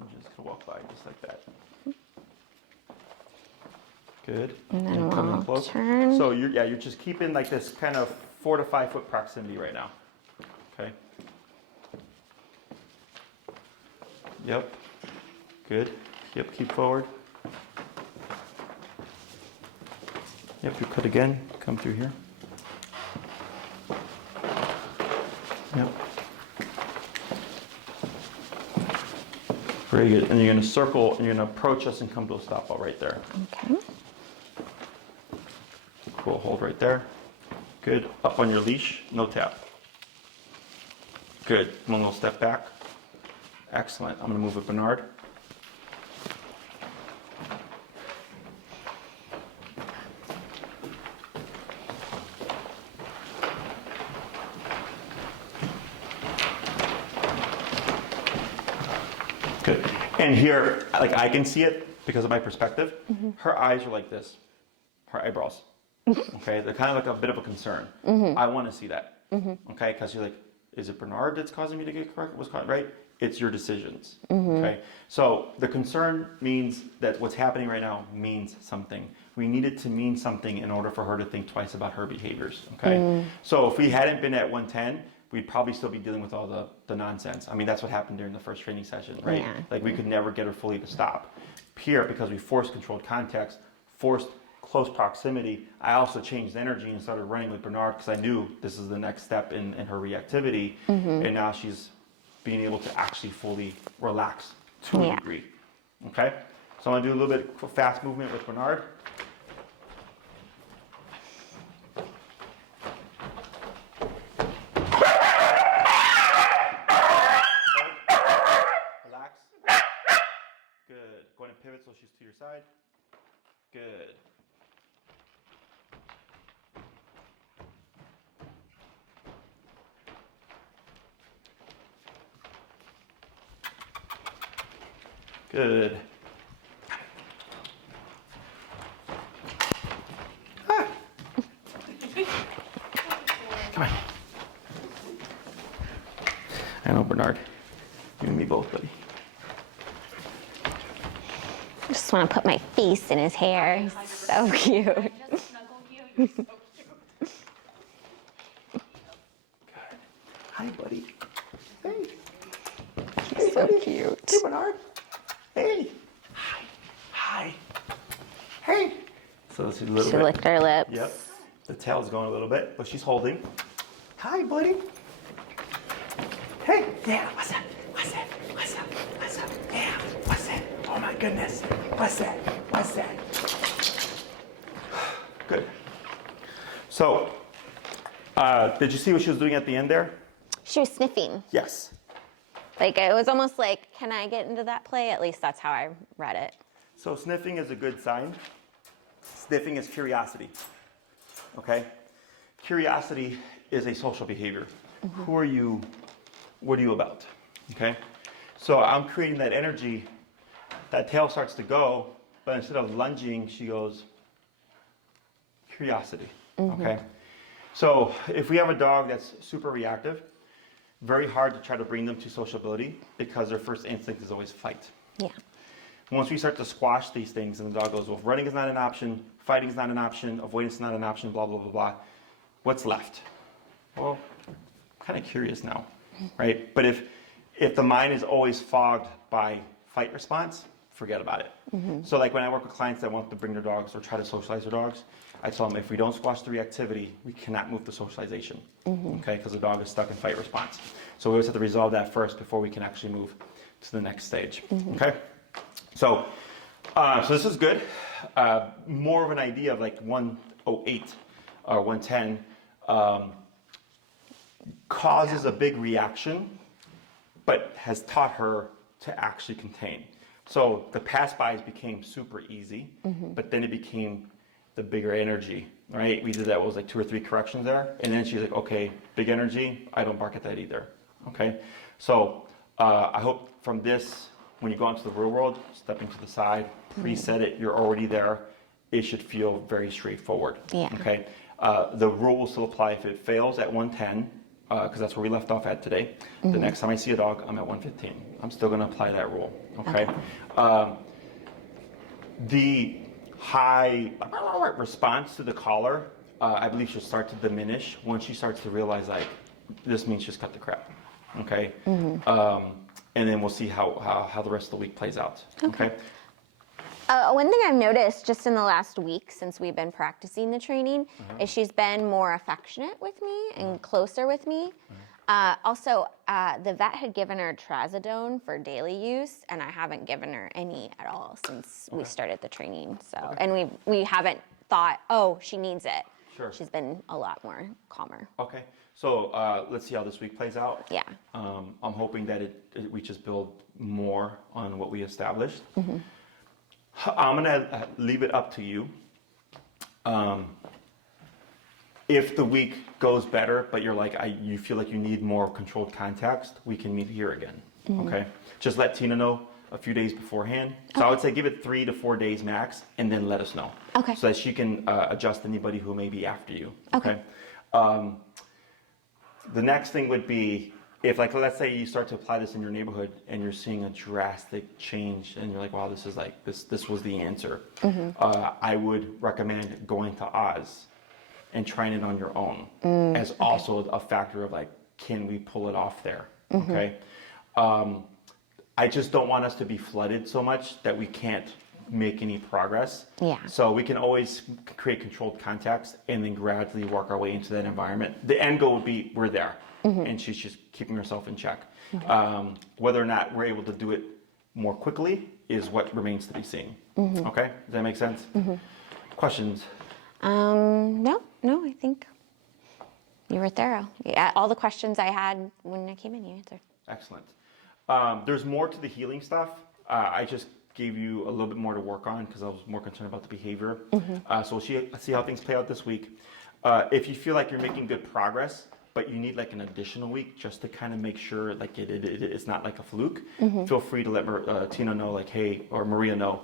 I'm just gonna walk by just like that. Good. And then come in we'll close. turn. So you're just keeping like this kind of 4 to 5 foot proximity right now. Okay. Yep. Good. Yep, keep forward. Yep, you cut again. Come through here. Yep. Very good. And you're going to circle, and you're going to approach us and come to a stop out right there. Okay. Cool. Hold right there. Good. Up on your leash. No tap. Good. One little step back. Excellent. I'm going to move with Bernard. Good. And here, like I can see it because of my perspective. Her eyes are like this. Her eyebrows. Okay, they're kind of like a bit of a concern. I want to see that. Okay, because you're like, is it Bernard that's causing me to get correct? Right? It's your decisions. Okay, so the concern means that what's happening right now means something. We need it to mean something in order for her to think twice about her behaviors. Okay, so if we hadn't been at 110, we'd probably still be dealing with all the nonsense. I mean, that's what happened during the first training session, right? Yeah. Like we could never get her fully to stop. Here, because we forced controlled context, forced close proximity, I also changed energy and started running with Bernard because I knew this is the next step in her reactivity. And now she's being able to actually fully relax to a degree. Okay? So I'm gonna do a little bit of fast movement with Bernard. Relax. Good. Go ahead and pivot so she's to your side. Good. Good. Ah. Come on. I know, Bernard. You and me both, buddy. I just want to put my face in his hair. He's so cute. Just snuggle you. You're so cute. Good. Hi, buddy. Hey. He's so cute. Hey, Bernard. Hey. Hi. Hi. Hey. So this is a little She bit. licked her lips. Yep. The tail's going a little bit, but she's holding. Hi, buddy. Hey. Yeah. What's up? What's up? What's up? What's up? Yeah. What's that? Oh my goodness. What's that? What's that? Good. So, did you see what she was doing at the end there? She was sniffing. Yes. Like, it was almost like, can I get into that play? At least that's how I read it. So sniffing is a good sign. Sniffing is curiosity. Okay? Curiosity is a social behavior. Who are you? What are you about? Okay? So I'm creating that energy. That tail starts to go, but instead of lunging, she goes, curiosity. Okay? So if we have a dog that's super reactive, very hard to try to bring them to sociability because their first instinct is always fight. Yeah. Once we start to squash these things and the dog goes, well, if running is not an option, fighting is not an option, avoidance is not an option, blah, blah, blah, blah, what's left? Well, I'm kind of curious now, right? But if the mind is always fogged by fight response, forget about it. So like when I work with clients that want to bring their dogs or try to socialize their dogs, I tell them if we don't squash the reactivity, we cannot move the socialization, okay? Because the dog is stuck in fight response. So we always have to resolve that first before we can actually move to the next stage, okay? So this is good. More of an idea of like 108 or 110 causes a big reaction, but has taught her to actually contain. So the pass-bys became super easy, but then it became the bigger energy, right? We did that, was like 2 or 3 corrections there. And then she's like, okay, big energy, I don't bark at that either, okay? So I hope from this, when you go into the real world, stepping to the side, preset it, you're already there, it should feel very straightforward, okay? The rule will still apply if it fails at 110, because that's where we left off at today. The next time I see a dog, I'm at 115. I'm still gonna apply that rule, okay? The high response to the collar, I believe should start to diminish once she starts to realize like, this means just cut the crap, okay? And then we'll see how the rest of the week plays out, okay? One thing I've noticed just in the last week since we've been practicing the training is she's been more affectionate with me and closer with me. Also, the vet had given her trazodone for daily use, and I haven't given her any at all since we started the training. So, and we haven't thought, oh, she needs it. Sure. She's been a lot more calmer. Okay. So let's see how this week plays out. Yeah. I'm hoping that we just build more on what we established. I'm gonna leave it up to you. If the week goes better, but you're like, you feel like you need more controlled context, we can meet here again. Okay. Just let Tina know a few days beforehand. So I would say give it 3 to 4 days max, and then let us know. Okay. So that she can adjust anybody who may be after you. Okay. The next thing would be if, like, let's say you start to apply this in your neighborhood and you're seeing a drastic change, and you're like, wow, this is like this was the answer. I would recommend going to Oz and trying it on your own as also a factor of like, can we pull it off there? Okay. I just don't want us to be flooded so much that we can't make any progress. Yeah. So we can always create controlled context and then gradually work our way into that environment. The end goal would be we're there, and she's just keeping herself in check. Whether or not we're able to do it more quickly is what remains to be seen. Okay, does that make sense? Questions? No, I think you were thorough. Yeah, all the questions I had when I came in, you answered. Excellent. There's more to the healing stuff. I just gave you a little bit more to work on because I was more concerned about the behavior. So we'll see how things play out this week. If you feel like you're making good progress, but you need like an additional week just to kind of make sure like it's not like a fluke, feel free to let Tina know, like, hey, or Maria know,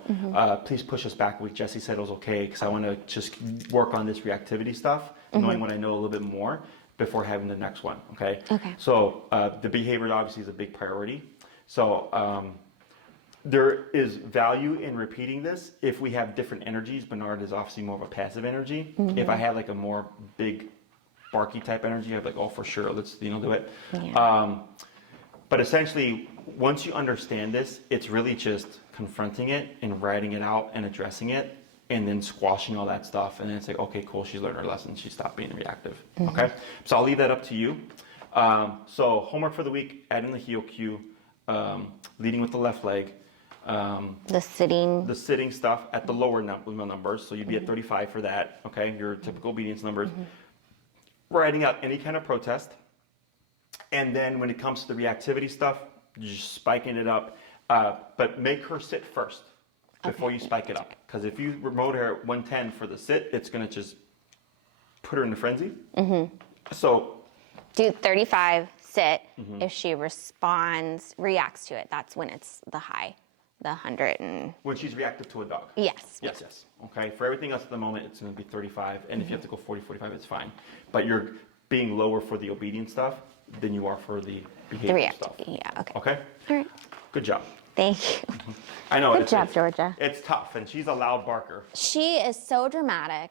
please push us back a week. Jesse said it was okay because I want to just work on this reactivity stuff, knowing what I know a little bit more before having the next one, okay? Okay. So the behavior obviously is a big priority. So there is value in repeating this if we have different energies. Bernard is obviously more of a passive energy. If I had like a more big barky type energy, I'd be like, oh, for sure, let's do it. Yeah. But essentially, once you understand this, it's really just confronting it and writing it out and addressing it, and then squashing all that stuff. And then it's like, okay, cool, she's learned her lesson. She stopped being reactive. Okay, so I'll leave that up to you. So homework for the week: add in the heel cue, leading with the left leg. The sitting Stuff at the lower numbers. So you'd be at 35 for that. Okay, your typical obedience numbers. Writing out any kind of protest. And then when it comes to the reactivity stuff, just spiking it up. But make her sit first before you spike it up. Because if you remote her at 110 for the sit, it's going to just put her in a frenzy. So do 35 sit. If she reacts to it, that's when it's the high, the 100 and. When she's reactive to a dog. Yes. Yes. Okay. For everything else at the moment, it's going to be 35. And if you have to go 40, 45, it's fine. But you're being lower for the obedience stuff than you are for the behavior stuff. Yeah. Okay. Okay. All right. Good job. Thank you. I know. Good job, Georgia. It's tough, and she's a loud barker. She is so dramatic.